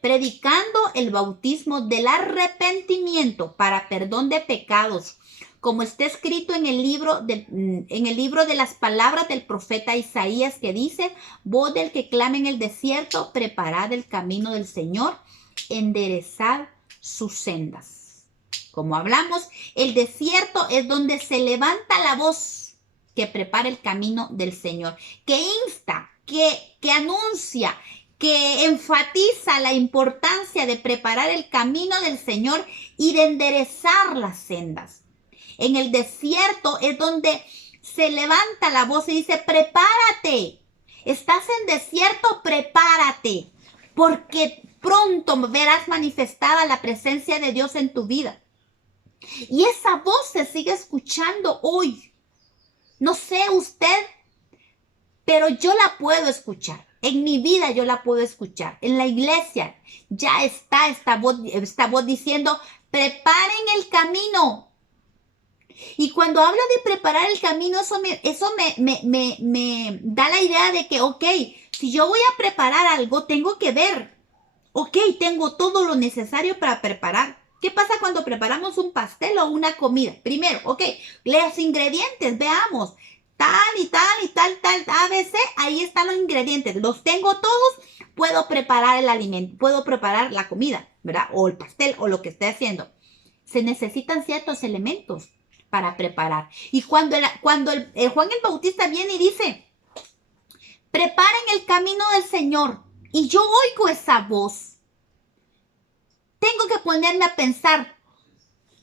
predicando el bautismo del arrepentimiento para perdón de pecados, como está escrito en el libro de las palabras del profeta Isaías, que dice, voz del que clama en el desierto, preparad el camino del Señor, enderezad sus sendas. Como hablamos, el desierto es donde se levanta la voz que prepara el camino del Señor, que insta, que anuncia, que enfatiza la importancia de preparar el camino del Señor y de enderezar las sendas. En el desierto es donde se levanta la voz y dice, prepárate, estás en desierto, prepárate, porque pronto verás manifestada la presencia de Dios en tu vida. Y esa voz se sigue escuchando hoy. No sé usted, pero yo la puedo escuchar. En mi vida yo la puedo escuchar. En la iglesia ya está esta voz diciendo, preparen el camino. Y cuando habla de preparar el camino, eso me da la idea de que, ok, si yo voy a preparar algo, tengo que ver, ok, tengo todo lo necesario para preparar. ¿Qué pasa cuando preparamos un pastel o una comida? Primero, ok, los ingredientes, veamos, tal y tal y tal, ABC, ahí están los ingredientes, los tengo todos, puedo preparar el alimento, puedo preparar la comida, ¿verdad? O el pastel o lo que esté haciendo. Se necesitan ciertos elementos para preparar. Y cuando Juan el Bautista viene y dice, preparen el camino del Señor, y yo oigo esa voz, tengo que ponerme a pensar,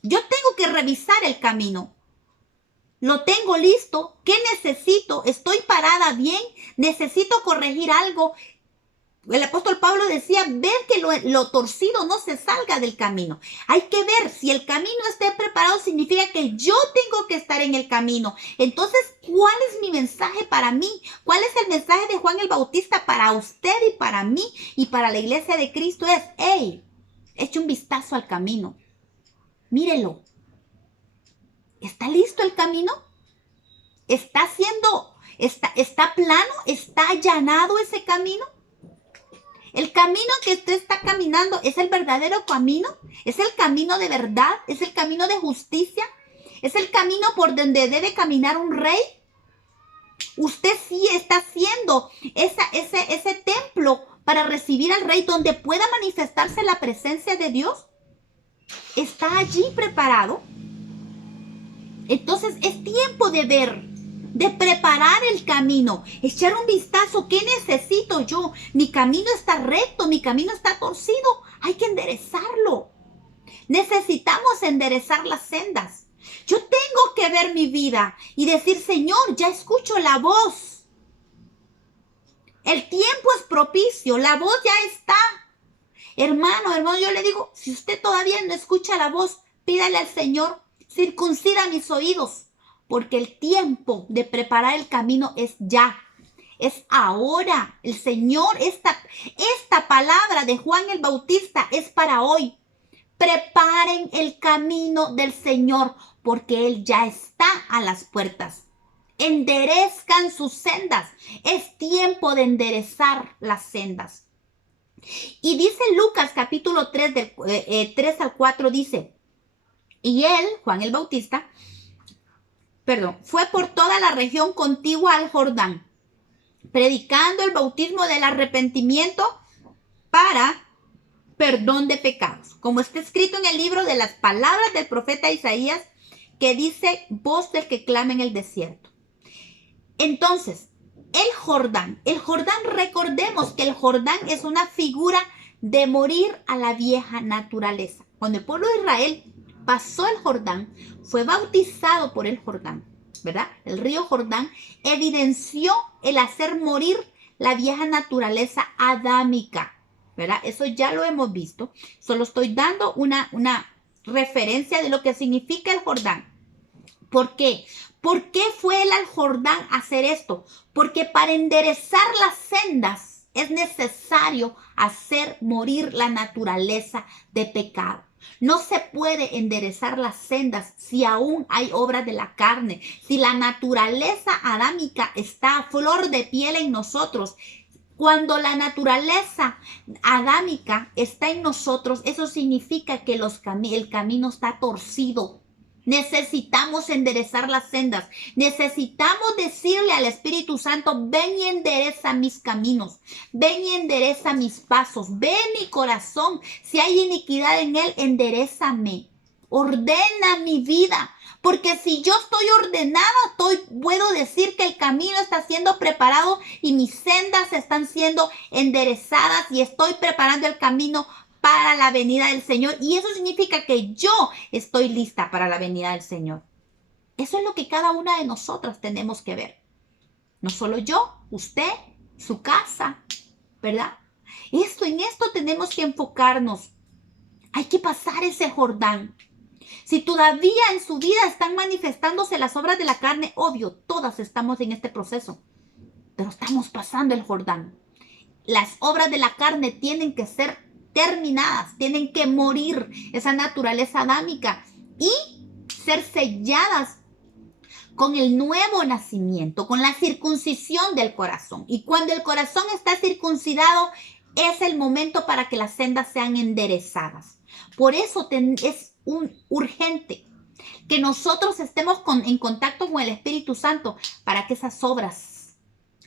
yo tengo que revisar el camino. Lo tengo listo. ¿Qué necesito? ¿Estoy parada bien? ¿Necesito corregir algo? El apóstol Pablo decía, ver que lo torcido no se salga del camino. Hay que ver, si el camino esté preparado, significa que yo tengo que estar en el camino. Entonces, ¿cuál es mi mensaje para mí? ¿Cuál es el mensaje de Juan el Bautista para usted y para mí y para la iglesia de Cristo? Es, hey, eche un vistazo al camino. Mírelo. ¿Está listo el camino? ¿Está plano? ¿Está allanado ese camino? El camino que usted está caminando es el verdadero camino, es el camino de verdad, es el camino de justicia, es el camino por donde debe caminar un rey. Usted sí está haciendo ese templo para recibir al rey donde pueda manifestarse la presencia de Dios. ¿Está allí preparado? Entonces es tiempo de ver, de preparar el camino, echar un vistazo. ¿Qué necesito yo? Mi camino está recto, mi camino está torcido. Hay que enderezarlo. Necesitamos enderezar las sendas. Yo tengo que ver mi vida y decir, Señor, ya escucho la voz. El tiempo es propicio, la voz ya está. Hermano, yo le digo, si usted todavía no escucha la voz, pídale al Señor, circuncida mis oídos, porque el tiempo de preparar el camino es ya, es ahora. El Señor, esta palabra de Juan el Bautista es para hoy. Preparen el camino del Señor, porque Él ya está a las puertas. Enderezcan sus sendas. Es tiempo de enderezar las sendas. Y dice Lucas capítulo 3, del 3 al 4, dice, y él, Juan el Bautista, fue por toda la región contigua al Jordán, predicando el bautismo del arrepentimiento para perdón de pecados, como está escrito en el libro de las palabras del profeta Isaías, que dice, voz del que clama en el desierto. Entonces, el Jordán, recordemos que el Jordán es una figura de morir a la vieja naturaleza. Cuando el pueblo de Israel pasó el Jordán, fue bautizado por el Jordán, ¿verdad? El río Jordán evidenció el hacer morir la vieja naturaleza adámica, ¿verdad? Eso ya lo hemos visto. Solo estoy dando una referencia de lo que significa el Jordán. ¿Por qué? ¿Por qué fue él al Jordán a hacer esto? Porque para enderezar las sendas es necesario hacer morir la naturaleza de pecado. No se puede enderezar las sendas si aún hay obras de la carne, si la naturaleza adámica está a flor de piel en nosotros. Cuando la naturaleza adámica está en nosotros, eso significa que el camino está torcido. Necesitamos enderezar las sendas. Necesitamos decirle al Espíritu Santo, ven y endereza mis caminos. Ven y endereza mis pasos. Ve mi corazón. Si hay iniquidad en él, enderézame. Ordena mi vida. Porque si yo estoy ordenada, puedo decir que el camino está siendo preparado y mis sendas están siendo enderezadas y estoy preparando el camino para la venida del Señor. Y eso significa que yo estoy lista para la venida del Señor. Eso es lo que cada una de nosotras tenemos que ver. No solo yo, usted, su casa, ¿verdad? En esto tenemos que enfocarnos. Hay que pasar ese Jordán. Si todavía en su vida están manifestándose las obras de la carne, obvio, todas estamos en este proceso. pero estamos pasando el Jordán. Las obras de la carne tienen que ser terminadas, tienen que morir esa naturaleza adámica y ser selladas con el nuevo nacimiento, con la circuncisión del corazón. Y cuando el corazón está circuncidado, es el momento para que las sendas sean enderezadas. Por eso es urgente que nosotros estemos en contacto con el Espíritu Santo para que esas obras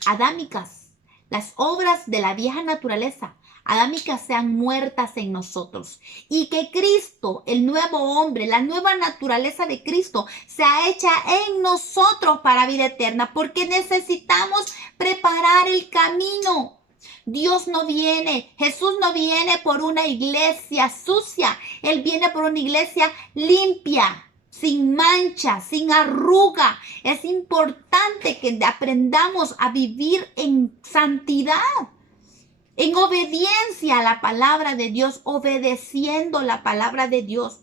adámicas, las obras de la vieja naturaleza adámicas sean muertas en nosotros y que Cristo, el nuevo hombre, la nueva naturaleza de Cristo sea hecha en nosotros para vida eterna, porque necesitamos preparar el camino. Jesús no viene por una iglesia sucia, Él viene por una iglesia limpia, sin mancha, sin arruga. Es importante que aprendamos a vivir en santidad, en obediencia a la palabra de Dios, obedeciendo la palabra de Dios.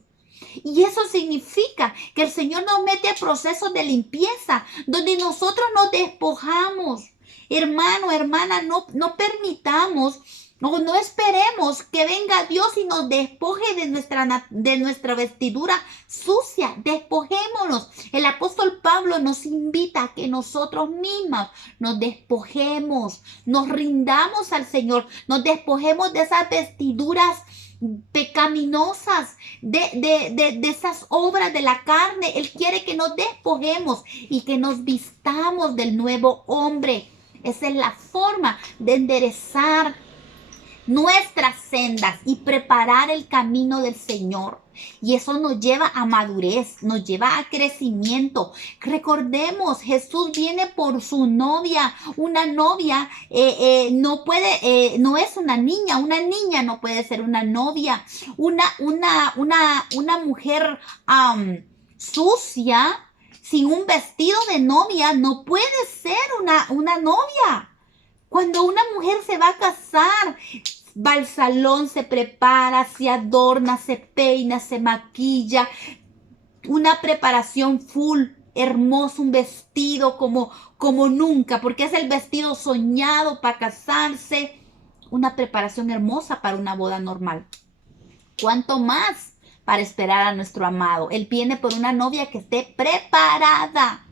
Y eso significa que el Señor nos mete a procesos de limpieza, donde nosotros nos despojamos. Hermano, hermana, no permitamos o no esperemos que venga Dios y nos despoje de nuestra vestidura sucia. Despojémonos. El apóstol Pablo nos invita a que nosotros mismos nos despojemos, nos rindamos al Señor, nos despojemos de esas vestiduras pecaminosas, de esas obras de la carne. Él quiere que nos despojemos y que nos vistamos del nuevo hombre. Esa es la forma de enderezar nuestras sendas y preparar el camino del Señor. Y eso nos lleva a madurez, nos lleva a crecimiento. Recordemos, Jesús viene por su novia. Una novia no es una niña no puede ser una novia. Una mujer sucia, sin un vestido de novia, no puede ser una novia. Cuando una mujer se va a casar, va al salón, se prepara, se adorna, se peina, se maquilla. Una preparación full, hermoso, un vestido como nunca, porque es el vestido soñado para casarse. Una preparación hermosa para una boda normal. ¿Cuánto más para esperar a nuestro amado? Él viene por una novia que esté preparada.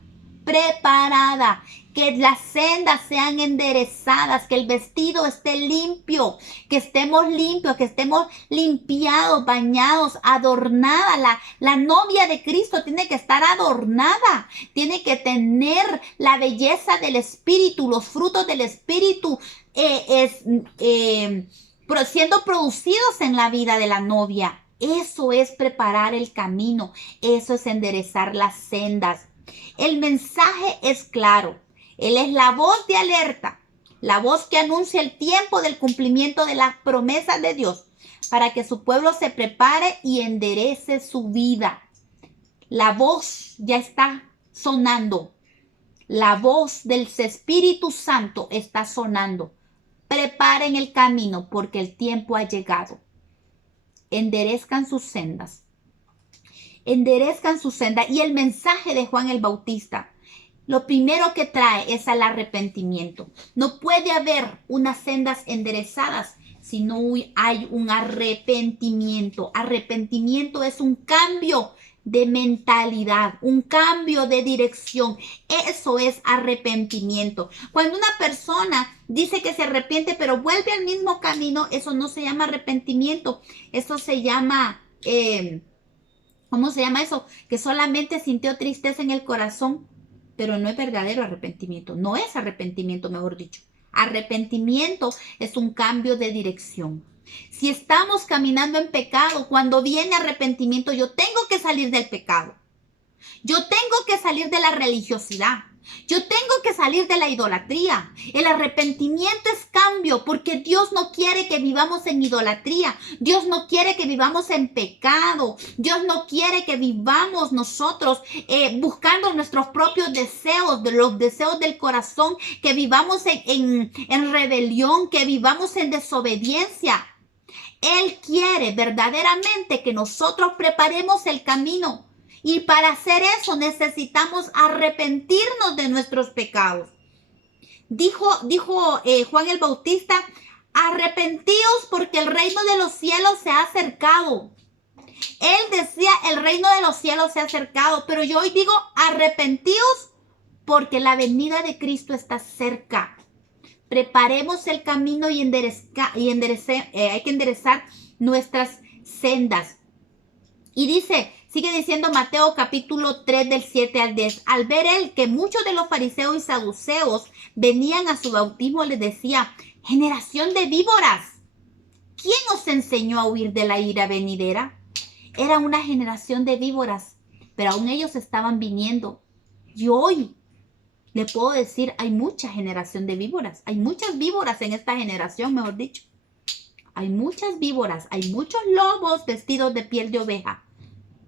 Que las sendas sean enderezadas, que el vestido esté limpio, que estemos limpios, que estemos limpiados, bañados, adornada. La novia de Cristo tiene que estar adornada, tiene que tener la belleza del Espíritu, los frutos del Espíritu siendo producidos en la vida de la novia. Eso es preparar el camino, eso es enderezar las sendas. El mensaje es claro. Él es la voz de alerta, la voz que anuncia el tiempo del cumplimiento de las promesas de Dios para que su pueblo se prepare y enderece su vida. La voz ya está sonando. La voz del Espíritu Santo está sonando. Preparen el camino porque el tiempo ha llegado. Enderezcan sus sendas. Enderezcan su senda. Y el mensaje de Juan el Bautista, lo primero que trae es el arrepentimiento. No puede haber unas sendas enderezadas si no hay un arrepentimiento. Arrepentimiento es un cambio de mentalidad, un cambio de dirección. Eso es arrepentimiento. Cuando una persona dice que se arrepiente pero vuelve al mismo camino, eso no se llama arrepentimiento. Eso se llama... ¿cómo se llama eso? Que solamente sintió tristeza en el corazón, pero no es verdadero arrepentimiento. No es arrepentimiento, mejor dicho. Arrepentimiento es un cambio de dirección. Si estamos caminando en pecado, cuando viene arrepentimiento, yo tengo que salir del pecado. Yo tengo que salir de la religiosidad. Yo tengo que salir de la idolatría. El arrepentimiento es cambio, porque Dios no quiere que vivamos en idolatría. Dios no quiere que vivamos en pecado. Dios no quiere que vivamos nosotros buscando nuestros propios deseos, de los deseos del corazón, que vivamos en rebelión, que vivamos en desobediencia. Él quiere verdaderamente que nosotros preparemos el camino. Y para hacer eso necesitamos arrepentirnos de nuestros pecados. Dijo Juan el Bautista, arrepentíos porque el reino de los cielos se ha acercado. Él decía, el reino de los cielos se ha acercado, pero yo hoy digo, arrepentíos porque la venida de Cristo está cerca. Preparemos el camino y hay que enderezar nuestras sendas. Y dice, sigue diciendo Mateo capítulo 3 del 7 al 10. Al ver él que muchos de los fariseos y saduceos venían a su bautismo, les decía, generación de víboras, ¿quién os enseñó a huir de la ira venidera? Era una generación de víboras, pero aún ellos estaban viniendo. Y hoy le puedo decir, hay mucha generación de víboras. Hay muchas víboras en esta generación, mejor dicho. Hay muchas víboras, hay muchos lobos vestidos de piel de oveja.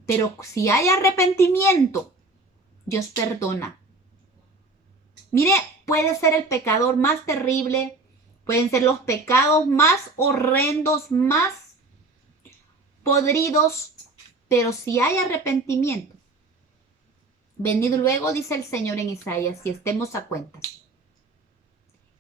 Pero si hay arrepentimiento, Dios perdona. Mire, puede ser el pecador más terrible, pueden ser los pecados más horrendos, más podridos, pero si hay arrepentimiento, venid luego, dice el Señor en Isaías, y estemos a cuentas.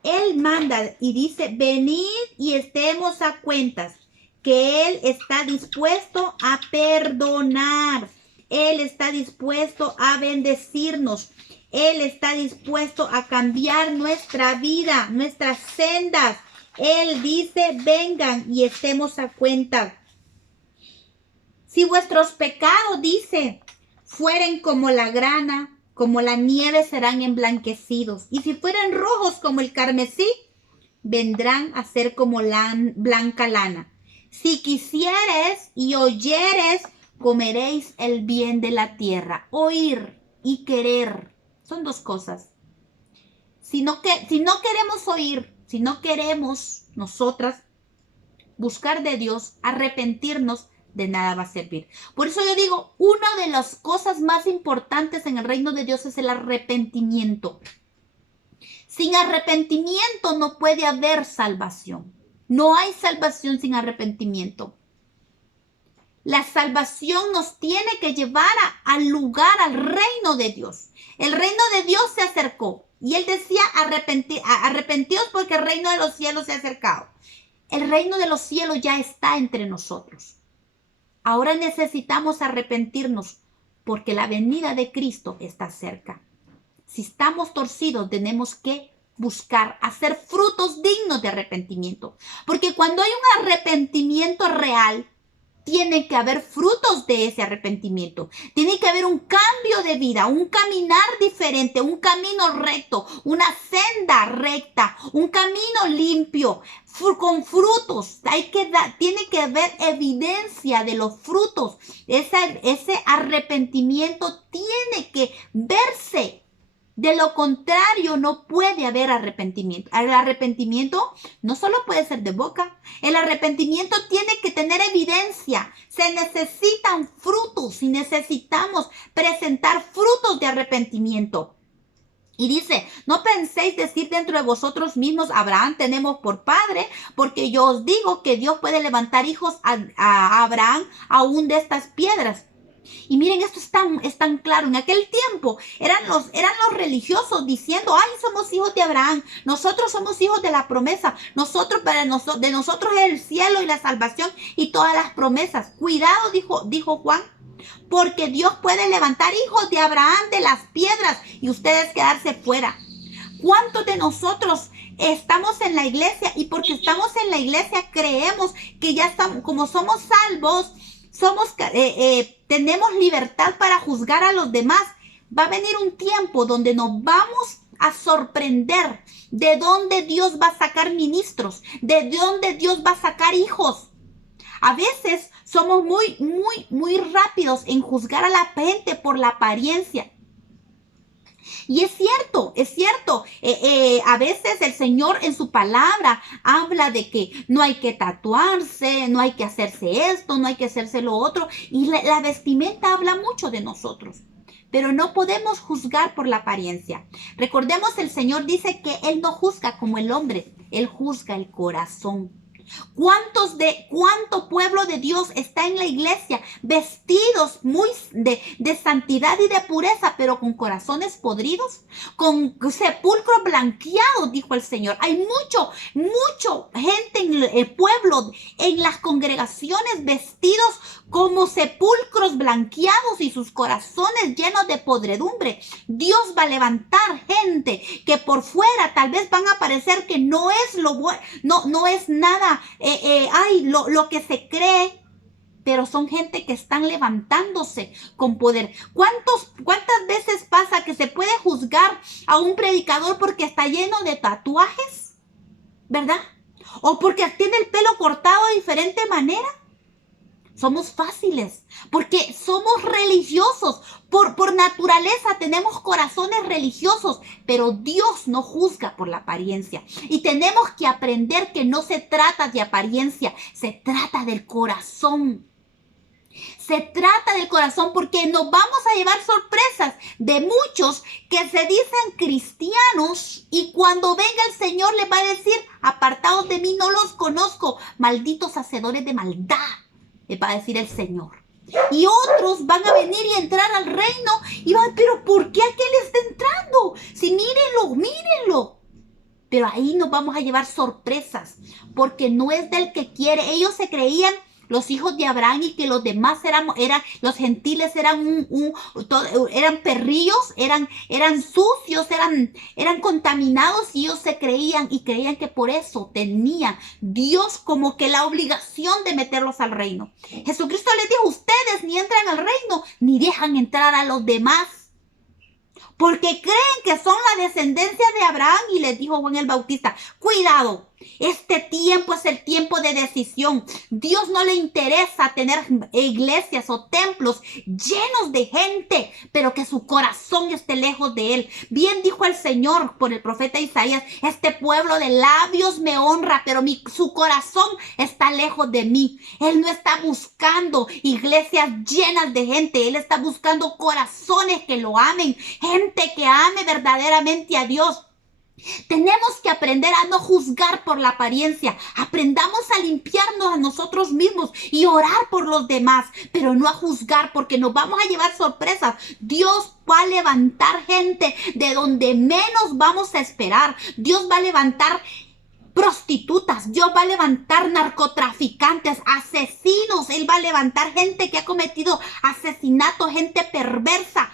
Él manda y dice, venid y estemos a cuentas, que Él está dispuesto a perdonar. Él está dispuesto a bendecirnos. Él está dispuesto a cambiar nuestra vida, nuestras sendas. Él dice, vengan y estemos a cuentas. Si vuestros pecados, dice, fueren como la grana, como la nieve serán emblanquecidos. Y si fueren rojos como el carmesí, vendrán a ser como la blanca lana. Si quisieres y oyeres, comeréis el bien de la tierra. Oír y querer son dos cosas. Si no queremos oír, si no queremos nosotras buscar de Dios, arrepentirnos, de nada va a servir. Por eso yo digo, una de las cosas más importantes en el reino de Dios es el arrepentimiento. Sin arrepentimiento no puede haber salvación. No hay salvación sin arrepentimiento. La salvación nos tiene que llevar al lugar, al reino de Dios. El reino de Dios se acercó. Y él decía, arrepentíos porque el reino de los cielos se ha acercado. El reino de los cielos ya está entre nosotros. Ahora necesitamos arrepentirnos porque la venida de Cristo está cerca. Si estamos torcidos, tenemos que buscar hacer frutos dignos de arrepentimiento. Porque cuando hay un arrepentimiento real, tiene que haber frutos de ese arrepentimiento. Tiene que haber un cambio de vida, un caminar diferente, un camino recto, una senda recta, un camino limpio, con frutos. Tiene que haber evidencia de los frutos. Ese arrepentimiento tiene que verse. De lo contrario, no puede haber arrepentimiento. El arrepentimiento no solo puede ser de boca. El arrepentimiento tiene que tener evidencia. Se necesitan frutos y necesitamos presentar frutos de arrepentimiento. Y dice, no penséis decir dentro de vosotros mismos, Abraham tenemos por padre, porque yo os digo que Dios puede levantar hijos a Abraham aún de estas piedras. Y miren, esto es tan claro. En aquel tiempo eran los religiosos diciendo, ay, somos hijos de Abraham, nosotros somos hijos de la promesa, de nosotros es el cielo y la salvación y todas las promesas. Cuidado, dijo Juan, porque Dios puede levantar hijos de Abraham de las piedras y ustedes quedarse fuera. ¿Cuántos de nosotros estamos en la iglesia y porque estamos en la iglesia creemos que ya estamos, como somos salvos, tenemos libertad para juzgar a los demás? Va a venir un tiempo donde nos vamos a sorprender de dónde Dios va a sacar ministros, de dónde Dios va a sacar hijos. A veces somos muy rápidos en juzgar a la gente por la apariencia. Y es cierto. A veces el Señor en su palabra habla de que no hay que tatuarse, no hay que hacerse esto, no hay que hacerse lo otro. Y la vestimenta habla mucho de nosotros. Pero no podemos juzgar por la apariencia. Recordemos, el Señor dice que Él no juzga como el hombre, Él juzga el corazón. ¿Cuánto pueblo de Dios está en la iglesia vestidos muy de santidad y de pureza, pero con corazones podridos, con sepulcros blanqueados, dijo el Señor? Hay mucho gente en el pueblo, en las congregaciones, vestidos como sepulcros blanqueados y sus corazones llenos de podredumbre. Dios va a levantar gente que por fuera tal vez van a parecer que no es lo bueno, no es nada, lo que se cree, pero son gente que están levantándose con poder. ¿Cuántas veces pasa que se puede juzgar a un predicador porque está lleno de tatuajes? ¿Verdad? O porque tiene el pelo cortado de diferente manera. Somos fáciles, porque somos religiosos. Por naturaleza tenemos corazones religiosos, pero Dios no juzga por la apariencia. Y tenemos que aprender que no se trata de apariencia, se trata del corazón. Se trata del corazón, porque nos vamos a llevar sorpresas de muchos que se dicen cristianos y cuando venga el Señor les va a decir: apartados de mí, no los conozco, malditos hacedores de maldad. Va a decir el Señor. Y otros van a venir y entrar al reino y van: pero ¿por qué aquel está entrando? Si mírenlo. Pero ahí nos vamos a llevar sorpresas, porque no es del que quiere. Ellos se creían los hijos de Abraham y que los demás los gentiles eran eran perrillos, eran sucios, eran contaminados, y ellos se creían que por eso tenía Dios como que la obligación de meterlos al reino. Jesucristo les dijo: ustedes ni entran al reino ni dejan entrar a los demás, porque creen que son la descendencia de Abraham. Y les dijo Juan el Bautista: cuidado, este tiempo es el tiempo de decisión. Dios no le interesa tener iglesias o templos llenos de gente, pero que su corazón esté lejos de él. Bien dijo el Señor por el profeta Isaías: este pueblo de labios me honra, pero su corazón está lejos de mí. Él no está buscando iglesias llenas de gente, él está buscando corazones que lo amen, gente que ame verdaderamente a Dios. Tenemos que aprender a no juzgar por la apariencia. Aprendamos a limpiarnos a nosotros mismos y orar por los demás, pero no a juzgar, porque nos vamos a llevar sorpresas. Dios va a levantar gente de donde menos vamos a esperar. Dios va a levantar prostitutas, Dios va a levantar narcotraficantes, asesinos. Él va a levantar gente que ha cometido asesinatos, gente perversa,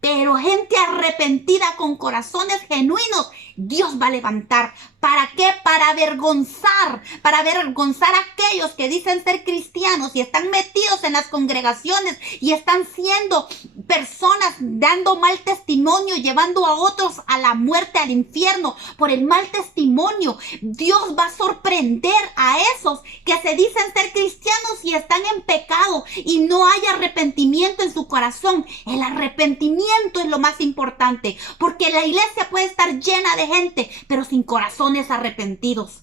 pero gente arrepentida con corazones genuinos. Dios va a levantar. ¿Para qué? Para avergonzar a aquellos que dicen ser cristianos y están metidos en las congregaciones y están siendo personas dando mal testimonio, llevando a otros a la muerte, al infierno, por el mal testimonio. Dios va a sorprender a esos que se dicen ser cristianos y están en pecado y no hay arrepentimiento en su corazón. El arrepentimiento es lo más importante, porque la iglesia puede estar llena de gente, pero sin corazones arrepentidos.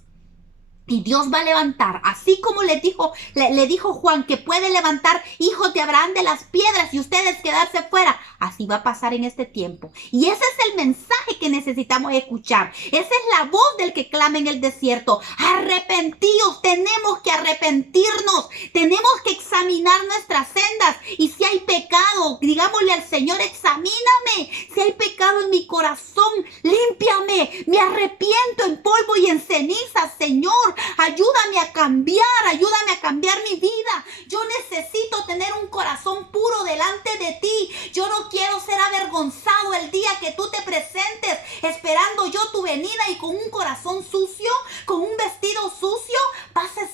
Y Dios va a levantar, así como le dijo Juan que puede levantar hijos de Abraham de las piedras y ustedes quedarse fuera. Así va a pasar en este tiempo. Y ese es el mensaje que necesitamos escuchar. Esa es la voz del que clama en el desierto. Arrepentidos, tenemos que arrepentirnos. Tenemos que examinar nuestras sendas. Y si hay pecado, digámosle al Señor: examíname. Si hay pecado en mi corazón, límpiame. Me arrepiento en polvo y en ceniza, Señor. Ayúdame a cambiar mi vida. Yo necesito tener un corazón puro delante de ti. Yo no quiero ser avergonzado el día que tú te presentes esperando yo tu venida y con un corazón sucio, con un vestido sucio. Vas a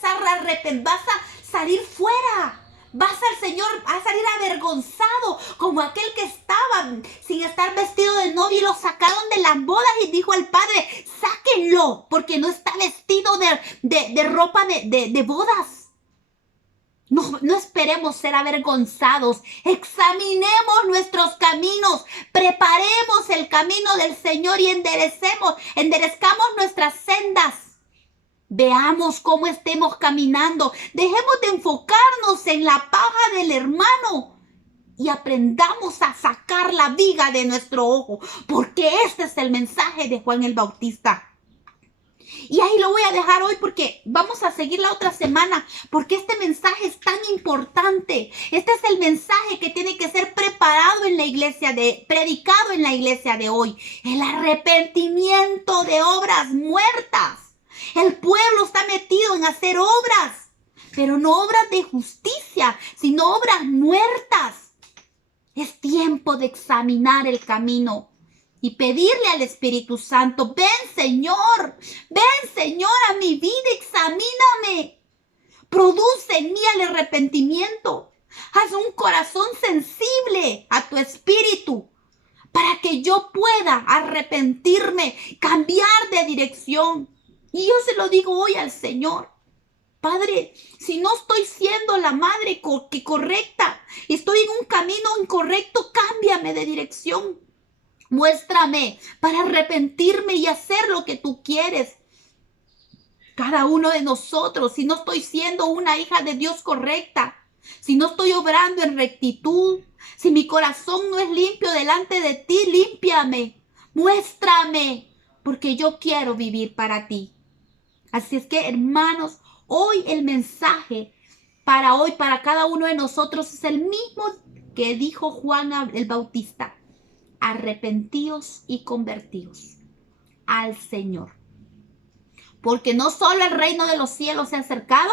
salir fuera. Vas al Señor a salir avergonzado, como aquel que estaba sin estar vestido de novio y lo sacaron de las bodas y dijo al padre: sáquenlo, porque no está vestido de ropa de bodas. No esperemos ser avergonzados. Examinemos nuestros caminos, preparemos el camino del Señor y enderezcamos nuestras sendas. Veamos cómo estemos caminando. Dejemos de enfocarnos en la paja del hermano y aprendamos a sacar la viga de nuestro ojo, porque este es el mensaje de Juan el Bautista. Y ahí lo voy a dejar hoy porque vamos a seguir la otra semana, porque este mensaje es tan importante. Este es el mensaje que tiene que ser preparado en la iglesia, predicado en la iglesia de hoy. El arrepentimiento de obras muertas. El pueblo está metido en hacer obras, pero no obras de justicia, sino obras muertas. Es tiempo de examinar el camino y pedirle al Espíritu Santo, ven Señor a mi vida, examíname. Produce en mí el arrepentimiento. Haz un corazón sensible a tu espíritu para que yo pueda arrepentirme, cambiar de dirección. Y yo se lo digo hoy al Señor. Padre, si no estoy siendo la madre correcta, estoy en un camino incorrecto, cámbiame de dirección. Muéstrame para arrepentirme y hacer lo que tú quieres. Cada uno de nosotros, si no estoy siendo una hija de Dios correcta, si no estoy obrando en rectitud, si mi corazón no es limpio delante de ti, límpiame, muéstrame, porque yo quiero vivir para ti. Así es que, hermanos, hoy el mensaje para hoy, para cada uno de nosotros, es el mismo que dijo Juan el Bautista. Arrepentíos y convertíos al Señor. Porque no solo el reino de los cielos se ha acercado,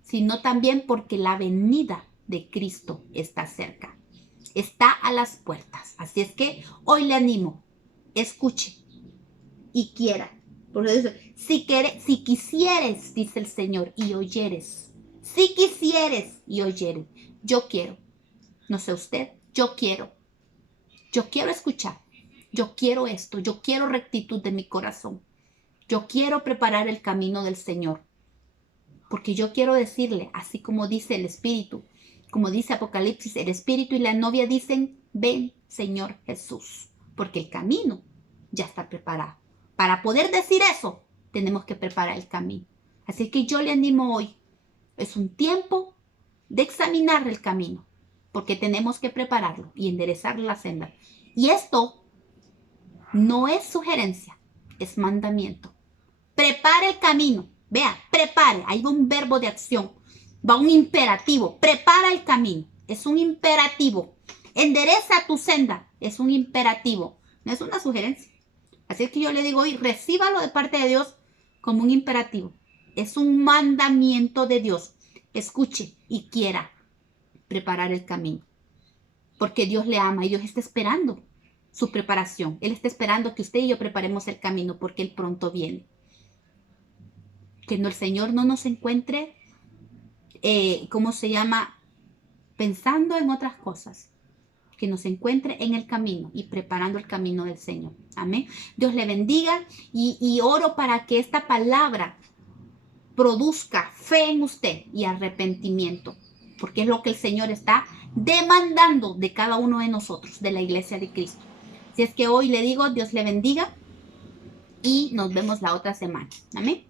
sino también porque la venida de Cristo está cerca. Está a las puertas. Así es que hoy le animo, escuche y quiera. Por eso, si quisieres, dice el Señor, y oyeres. Si quisieres y oyeres. Yo quiero. No sé usted, yo quiero. Yo quiero escuchar, yo quiero esto, yo quiero rectitud de mi corazón. Yo quiero preparar el camino del Señor. Porque yo quiero decirle, así como dice el Espíritu, como dice Apocalipsis, el Espíritu y la novia dicen, ven Señor Jesús. Porque el camino ya está preparado. Para poder decir eso, tenemos que preparar el camino. Así que yo le animo hoy. Es un tiempo de examinar el camino. Porque tenemos que prepararlo y enderezar la senda. Y esto no es sugerencia, es mandamiento. Prepare el camino. Vea, prepare. Ahí va un verbo de acción. Va un imperativo. Prepara el camino. Es un imperativo. Endereza tu senda. Es un imperativo. No es una sugerencia. Así es que yo le digo hoy, recíbalo de parte de Dios como un imperativo. Es un mandamiento de Dios. Escuche y quiera preparar el camino, porque Dios le ama y Dios está esperando su preparación. Él está esperando que usted y yo preparemos el camino, porque Él pronto viene. Que el Señor no nos encuentre, pensando en otras cosas, que nos encuentre en el camino y preparando el camino del Señor. Amén. Dios le bendiga y oro para que esta palabra produzca fe en usted y arrepentimiento, porque es lo que el Señor está demandando de cada uno de nosotros, de la iglesia de Cristo. Así es que hoy le digo, Dios le bendiga y nos vemos la otra semana. Amén.